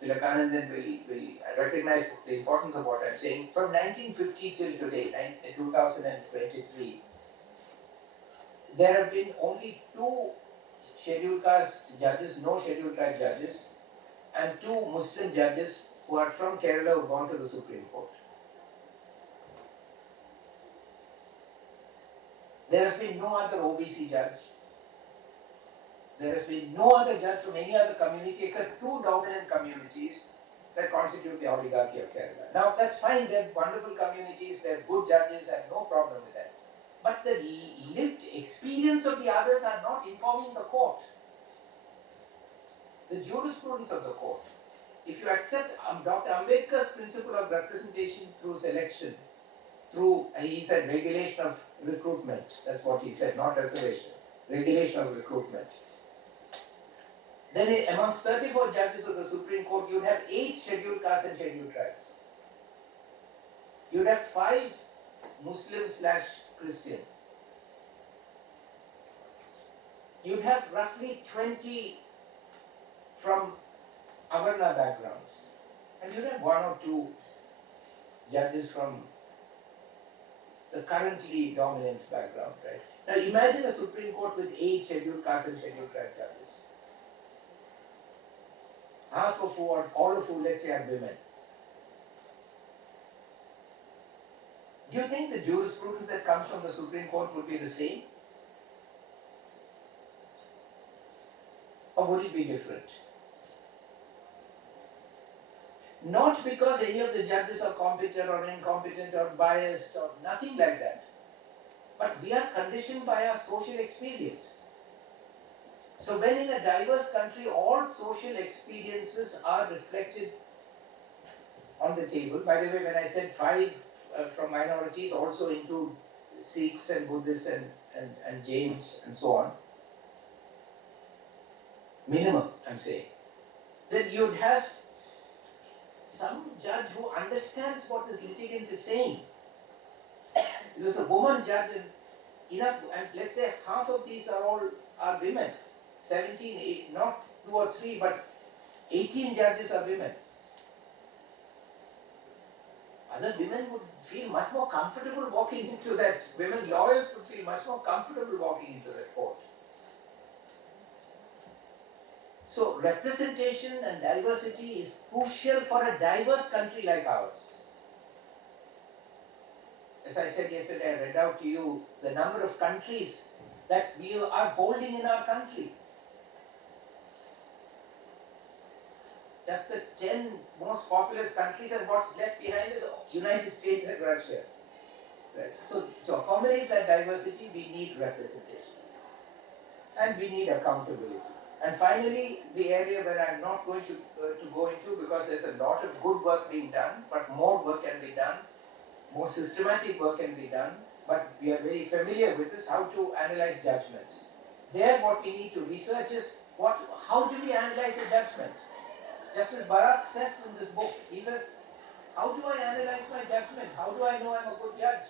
Tilakanandan will recognize the importance of what I'm saying. From 1950 till today, 2023, there have been only 2 scheduled caste judges, no scheduled caste judges, and 2 Muslim judges who are from Kerala who have gone to the Supreme Court. There has been no other OBC judge. There has been no other judge from any other community except 2 dominant communities that constitute the oligarchy of Kerala. Now that's fine, they're wonderful communities, they're good judges, I have no problem with that. But the lived experience of the others are not informing the court. The jurisprudence of the court. If you accept Dr. Ambedkar's principle of representation through selection, through, he said, regulation of recruitment, that's what he said, not reservation, regulation of recruitment. Then amongst 34 judges of the Supreme Court, you'd have 8 scheduled castes and scheduled tribes. You'd have 5 Muslim/Christian. You'd have roughly 20 from Avarna backgrounds. And you'd have 1 or 2 judges from the currently dominant background, right? Now imagine a Supreme Court with 8 scheduled caste and scheduled tribe judges. Half of who, or all of who, let's say, are women. Do you think the jurisprudence that comes from the Supreme Court would be the same? Or would it be different? Not because any of the judges are competent or incompetent or biased or nothing like that. But we are conditioned by our social experience. So when in a diverse country all social experiences are reflected on the table, by the way, when I said 5 from minorities also include Sikhs and Buddhists and Jains and so on, minimum I'm saying, then you'd have some judge who understands what this litigant is saying. There's a woman judge and let's say half of these are women. 17, not 2 or 3, but 18 judges are women. Other women would feel much more comfortable walking into that. Women lawyers would feel much more comfortable walking into that court. So representation and diversity is crucial for a diverse country like ours. As I said yesterday, I read out to you the number of countries that we are holding in our country. Just the 10 most populous countries, and what's left behind is United States and Russia. Right. So to accommodate that diversity, we need representation. And we need accountability. And finally, the area where I'm not going to go into, because there's a lot of good work being done, but more work can be done, more systematic work can be done, but we are very familiar with this, how to analyze judgments. There what we need to research is, how do we analyze a judgment? Justice Barak says in this book, he says, how do I analyze my judgment? How do I know I'm a good judge?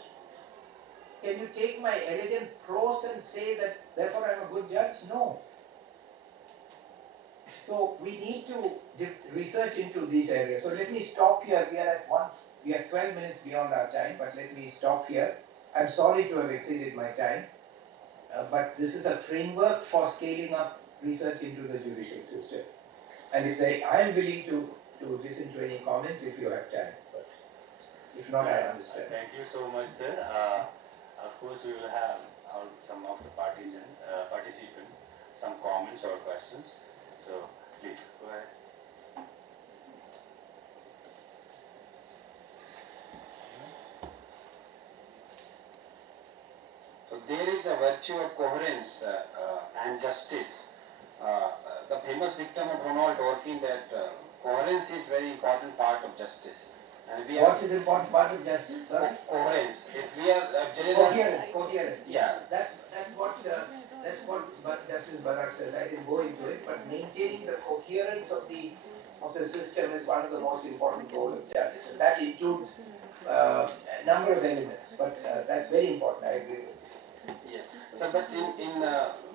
Can you take my elegant prose and say that therefore I'm a good judge? No. So we need to research into these areas. So let me stop here. We are 12 minutes beyond our time, but let me stop here. I'm sorry to have exceeded my time, but this is a framework for scaling up research into the judicial system. And I am willing to listen to any comments if you have time, but if not, I understand. Thank you so much, sir. Of course, we will have some of the participants, some comments or questions. So, please go ahead. So there is a virtue of coherence and justice. The famous dictum of Ronald Dworkin that coherence is very important part of justice. And we What is important part of justice? Sorry? Coherence. If we are Coherence. Yeah. That's what Justice Barak says. I can go into it, but maintaining the coherence of the system is one of the most important goals of justice, and that includes a number of elements. But that's very important. I agree with you. Yes. So, but in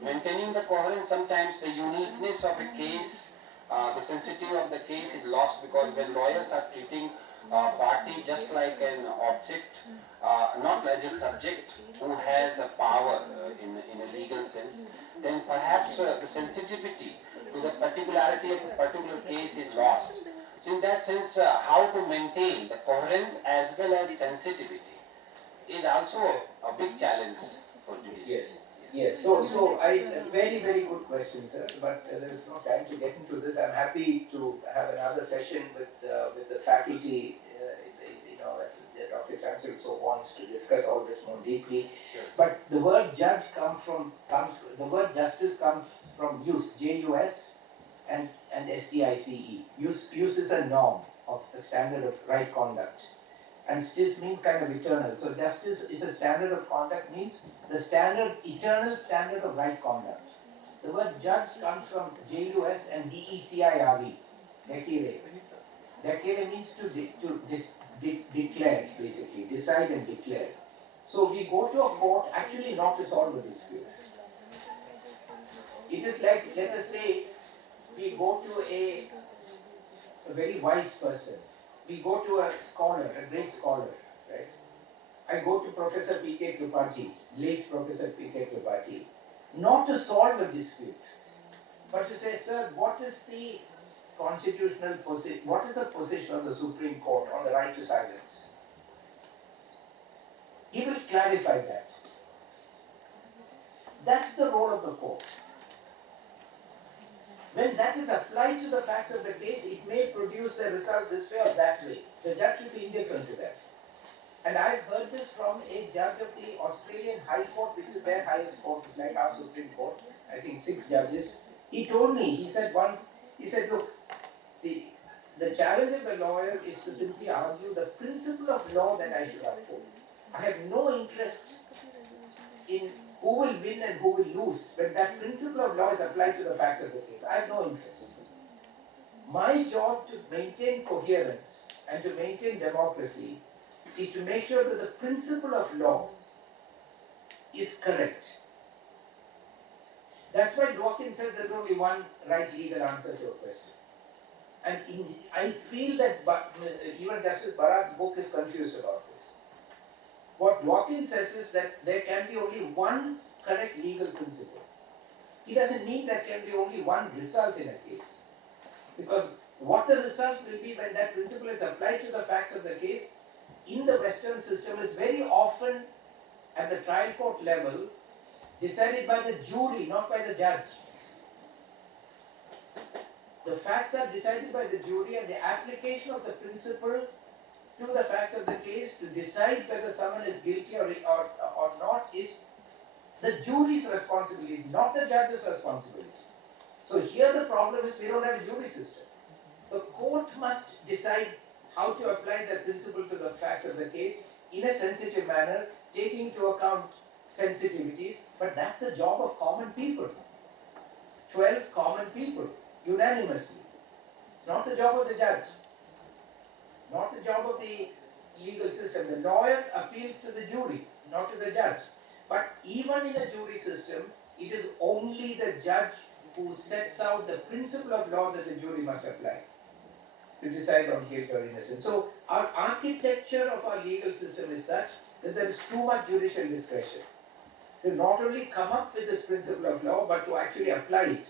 maintaining the coherence, sometimes the uniqueness of a case, the sensitivity of the case is lost, because when lawyers are treating party just like an object, not as a subject who has a power in a legal sense, then perhaps the sensitivity to the particularity of a particular case is lost. So in that sense, how to maintain the coherence as well as sensitivity is also a big challenge for judiciary. Yes. So very good question, sir. But there is no time to get into this. I'm happy to have another session with the faculty. As Dr. Chancellor so wants to discuss all this more deeply. Sure. But the word judge the word justice comes from use, J-U-S, and S-T-I-C-E. Use is a norm of a standard of right conduct. And stis means kind of eternal. So justice is a standard of conduct, means the eternal standard of right conduct. The word judge comes from J-U-S and D-E-C-I-R-E, decere. Decere means to declare, basically, decide and declare. So we go to a court actually not to solve a dispute. It is like, let us say, we go to a very wise person. We go to a scholar, a great scholar, right? I go to Professor P.K. Tripathi, late Professor P.K. Tripathi, not to solve a dispute, but to say, sir, what is the constitutional position, what is the position of the Supreme Court on the right to silence? He will clarify that. That's the role of the court. When that is applied to the facts of the case, it may produce a result this way or that way. The judge should be indifferent to that. And I've heard this from a judge of the Australian High Court, which is their highest court, it's like our Supreme Court, I think 6 judges. He told me, he said, look, the challenge of the lawyer is to simply argue the principle of law that I should uphold. I have no interest in who will win and who will lose when that principle of law is applied to the facts of the case. I have no interest. My job to maintain coherence and to maintain democracy is to make sure that the principle of law is correct. That's why Dworkin said there's only one right legal answer to a question. And I feel that even Justice Barak's book is confused about this. What Dworkin says is that there can be only one correct legal principle. He doesn't mean there can be only one result in a case. Because what the result will be when that principle is applied to the facts of the case in the Western system is very often at the trial court level decided by the jury, not by the judge. The facts are decided by the jury, and the application of the principle to the facts of the case to decide whether someone is guilty or not is the jury's responsibility, not the judge's responsibility. So here the problem is we don't have a jury system. The court must decide how to apply that principle to the facts of the case in a sensitive manner, taking into account sensitivities, but that's the job of common people. 12 common people, unanimously. It's not the job of the judge, not the job of the legal system. The lawyer appeals to the jury, not to the judge. But even in a jury system, it is only the judge who sets out the principle of law that the jury must apply to decide on guilt or innocence. So our architecture of our legal system is such that there is too much judicial discretion to not only come up with this principle of law, but to actually apply it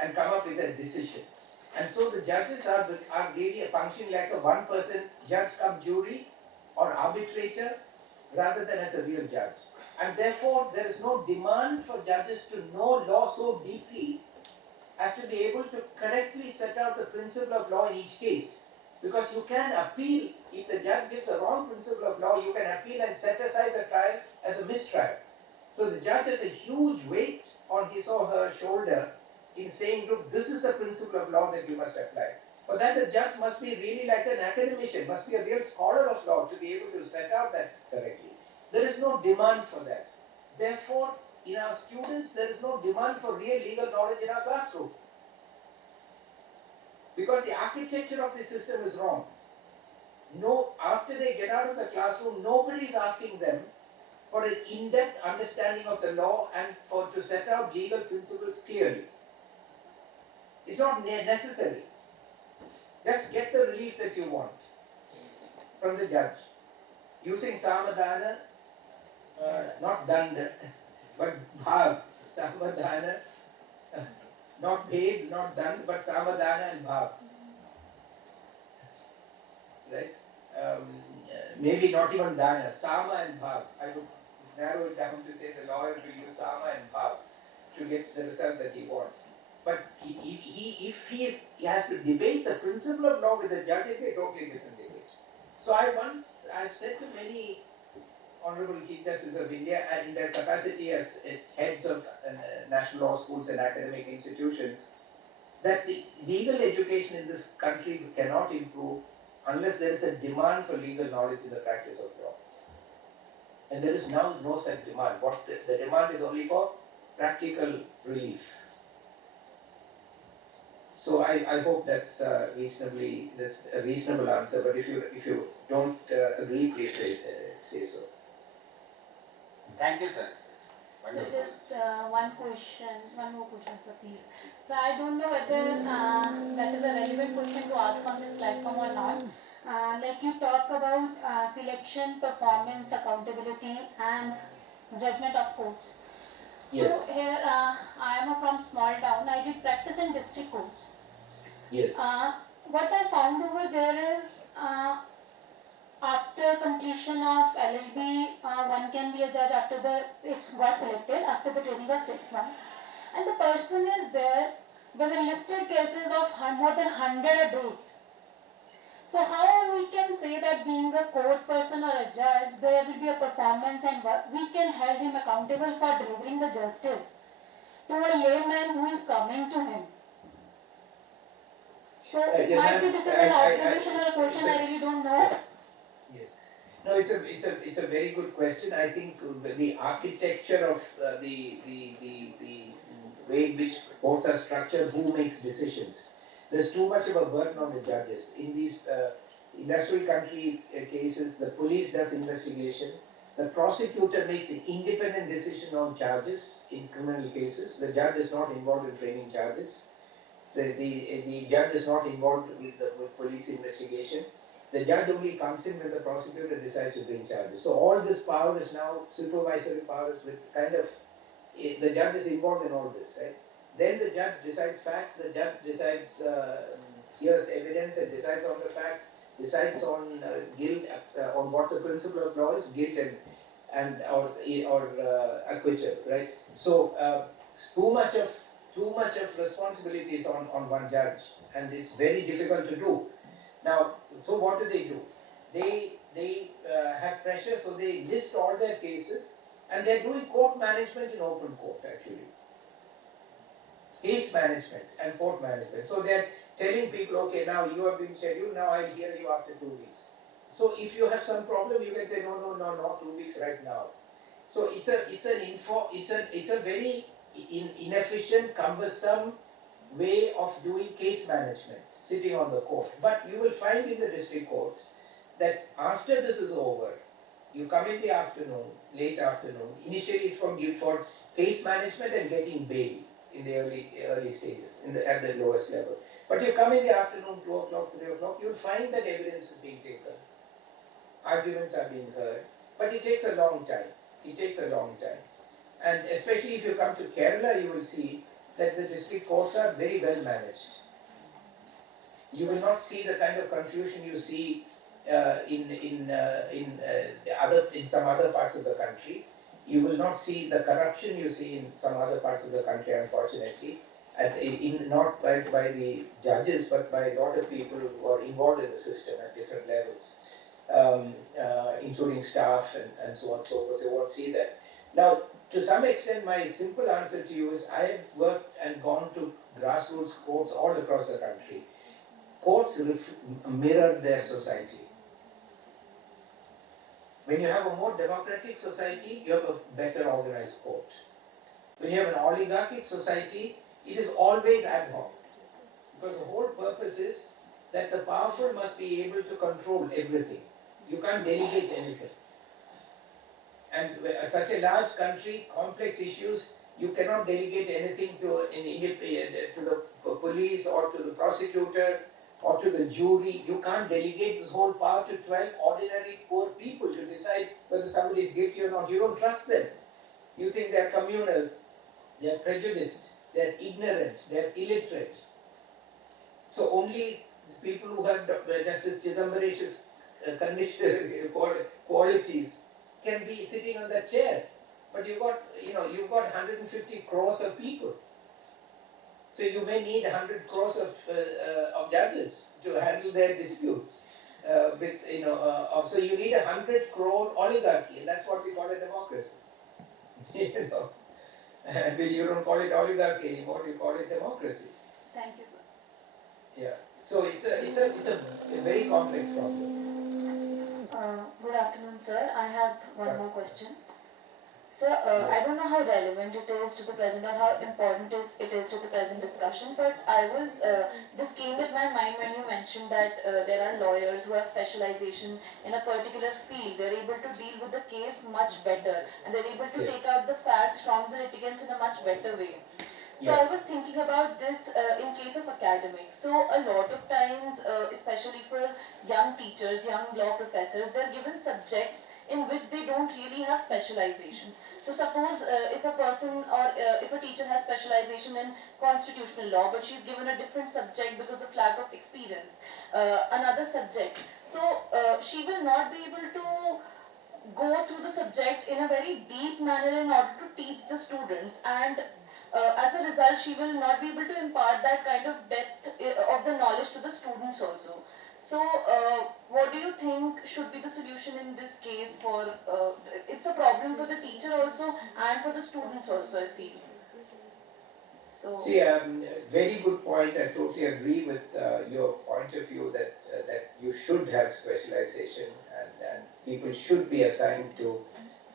and come up with a decision. And so the judges are really functioning like a one-person judge come jury or arbitrator rather than as a real judge. And therefore, there is no demand for judges to know law so deeply as to be able to correctly set out the principle of law in each case. Because you can appeal, if the judge gives a wrong principle of law, you can appeal and set aside the trial as a mistrial. So the judge has a huge weight on his or her shoulder in saying, look, this is the principle of law that you must apply. For that, the judge must be really like an academician, must be a real scholar of law to be able to set out that correctly. There is no demand for that. Therefore, in our students, there is no demand for real legal knowledge in our classroom. Because the architecture of the system is wrong. No, after they get out of the classroom, nobody is asking them for an in-depth understanding of the law and to set out legal principles clearly. It's not necessary. Just get the relief that you want from the judge. Using samadhana, not danda, but bhav. Samadhana, not bhed, not dand, but samadhana and bhav. Right? Maybe not even dana, sama and bhav. I would narrow it down to say the lawyer will use sama and bhav to get the result that he wants. But if he has to debate the principle of law with the judge, it's a totally different debate. So I've said to many Honorable Chief Justice of India, and in their capacity as heads of national law schools and academic institutions, that the legal education in this country cannot improve unless there is a demand for legal knowledge in the practice of law. And there is now no such demand. What the demand is only for practical relief. So I hope that's a reasonable answer. But if you don't agree, please say so. Thank you, sir. So just one more question, sir, please. So I don't know whether that is a relevant question to ask on this platform or not. Like you talk about selection, performance, accountability, and judgment of courts. So Yes. here I am from small town. I did practice in district courts. Yes. What I found over there is after completion of LLB, one can be a judge if got selected after the training of 6 months, and the person is there with listed cases of more than 100 a day. So how we can say that being a court person or a judge, there will be a performance and we can hold him accountable for delivering the justice to a layman who is coming to him. So might be this is an observation or a question, I really don't know. Yes. No, it's a very good question. I think the architecture of the way in which courts are structured, who makes decisions. There's too much of a burden on the judges. In these industrial country cases, the police does investigation. The prosecutor makes an independent decision on charges in criminal cases. The judge is not involved in framing charges. The judge is not involved with police investigation. The judge only comes in when the prosecutor decides to bring charges. So all this power is now supervisory powers with kind of, the judge is involved in all this, right? Then the judge decides facts, the judge decides, hears evidence and decides on the facts, decides on guilt, on what the principle of law is, guilt or acquittal, right? So too much of responsibility is on one judge, and it's very difficult to do. Now, so what do? They have pressure, so they list all their cases, and they're doing court management in open court actually. Case management and court management. So they're telling people, okay, now you have been scheduled, now I'll hear you after 2 weeks. So if you have some problem, you can say no, 2 weeks right now. So it's a very inefficient, cumbersome, way of doing case management, sitting on the court. But you will find in the district courts that after this is over, you come in the afternoon, late afternoon. Initially, it's for case management and getting bail in the early stages, at the lowest level. But you come in the afternoon, 2 o'clock, 3 o'clock, you'll find that evidence is being taken, arguments are being heard, but it takes a long time. It takes a long time. And especially if you come to Kerala, you will see that the district courts are very well managed. You will not see the kind of confusion you see in some other parts of the country. You will not see the corruption you see in some other parts of the country, unfortunately, not by the judges, but by a lot of people who are involved in the system at different levels, including staff and so on and so forth. They won't see that. Now, to some extent, my simple answer to you is I have worked and gone to grassroots courts all across the country. Courts mirror their society. When you have a more democratic society, you have a better organized court. When you have an oligarchic society, it is always ad hoc. Because the whole purpose is that the powerful must be able to control everything. You can't delegate anything. And such a large country, complex issues, you cannot delegate anything to the police or to the prosecutor or to the jury. You can't delegate this whole power to 12 ordinary poor people to decide whether somebody is guilty or not. You don't trust them. You think they're communal, they're prejudiced, they're ignorant, they're illiterate. So only people who have Justice Chidambaram's qualities can be sitting on that chair. But you've got 150 crores of people. So you may need 100 crores of judges to handle their disputes. So you need 100 crore oligarchy, and that's what we call a democracy. But you don't call it oligarchy anymore; you call it democracy. Thank you, sir. Yeah. So it's a very complex problem. Good afternoon, sir. I have one more question. Sir, I don't know how relevant it is to the present or how important it is to the present discussion, but this came with my mind when you mentioned that there are lawyers who have specialization in a particular field. They're able to deal with the case much better, and they're able to take out the facts from the litigants in a much better way. So I was thinking about this in case of academics. So a lot of times, especially for young teachers, young law professors, they're given subjects in which they don't really have specialization. So suppose if a person or if a teacher has specialization in constitutional law, but she's given a different subject because of lack of experience, another subject. So she will not be able to go through the subject in a very deep manner in order to teach the students, and as a result she will not be able to impart that kind of depth of the knowledge to the students also. So what do you think should be the solution in this case? It's a problem for the teacher also and for the students also, I feel. So see, very good point. I totally agree with your point of view that you should have specialization and people should be assigned to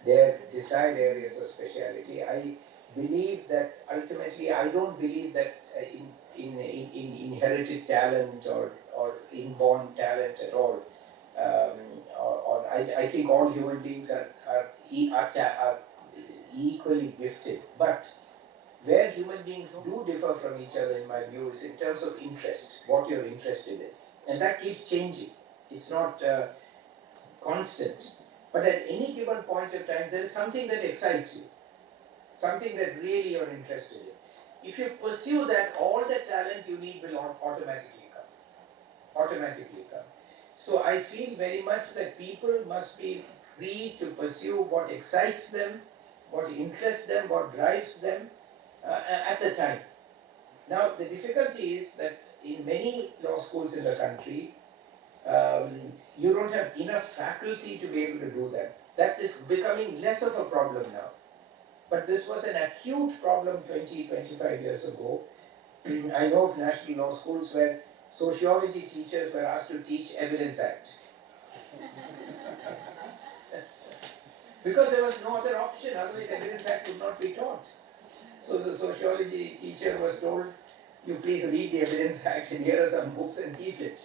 their desired areas of speciality. I believe that ultimately, I don't believe that in inherited talent or inborn talent at all. I think all human beings are equally gifted. But where human beings do differ from each other, in my view, is in terms of interest, what you're interested in. And that keeps changing. It's not constant. But at any given point of time, there is something that excites you, something that really you're interested in. If you pursue that, all the talent you need will automatically come. So I feel very much that people must be free to pursue what excites them, what interests them, what drives them at the time. Now, the difficulty is that in many law schools in the country, you don't have enough faculty to be able to do that. That is becoming less of a problem now. But this was an acute problem 25 years ago. I know of national law schools where sociology teachers were asked to teach Evidence Act. Because there was no other option, otherwise Evidence Act could not be taught. So the sociology teacher was told you please read the Evidence Act and here are some books and teach it.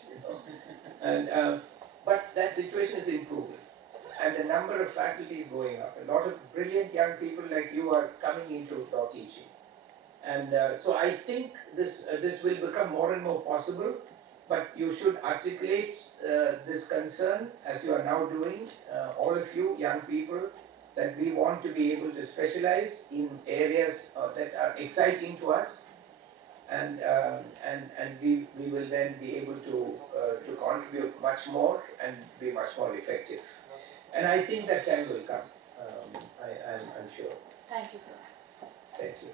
And but that situation is improving, and the number of faculty is going up. A lot of brilliant young people like you are coming into law teaching, and so I think this will become more and more possible. But you should articulate this concern as you are now doing, all of you young people, that we want to be able to specialize in areas that are exciting to us, and we will then be able to contribute much more and be much more effective. And I think that time will come. I'm sure. Thank you, sir. Thank you.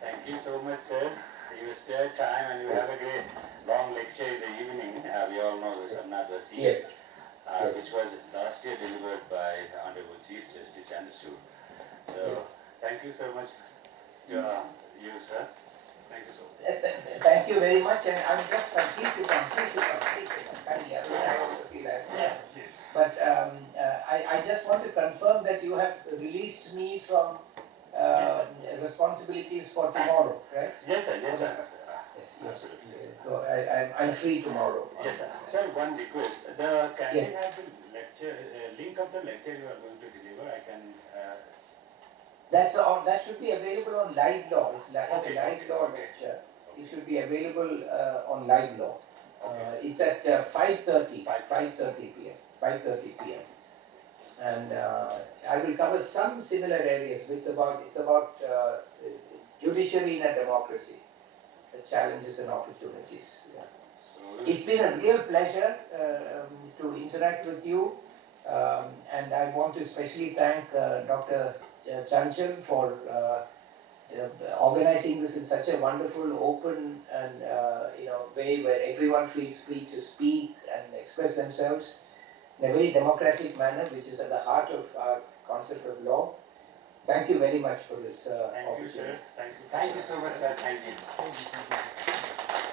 Thank you so much, sir. You spared time and you have a great long lecture in the evening. We all know the Samnath Vasi, Yes. which was last year delivered by Honorable Chief Justice Chandrachud. So, thank you so much to you, sir. Thank you so much. Thank you very much, and I'm just pleased to come. Kindly, I also feel that. Yes, yes. But I just want to confirm that you have released me from responsibilities for tomorrow, right? Yes, sir. Yes, sir. Yes, Absolutely. yes. So I'm free tomorrow. Yes, sir. Sir, one request. Can we have the lecture, link of the lecture you are going to deliver? I can. That should be available on Live Law. It's a Live Law lecture. It should be available on Live Law. It's at 5:30 p.m. 5:30 p.m. And I will cover some similar areas. It's about judiciary in a democracy, the challenges and opportunities. Yeah. It's been a real pleasure to interact with you, and I want to especially thank Dr. Chanchal for organizing this in such a wonderful, open, and way where everyone feels free to speak and express themselves in a very democratic manner, which is at the heart of our concept of law. Thank you very much for this Thank you, sir. opportunity. Thank you. Thank you so much, sir. Thank you.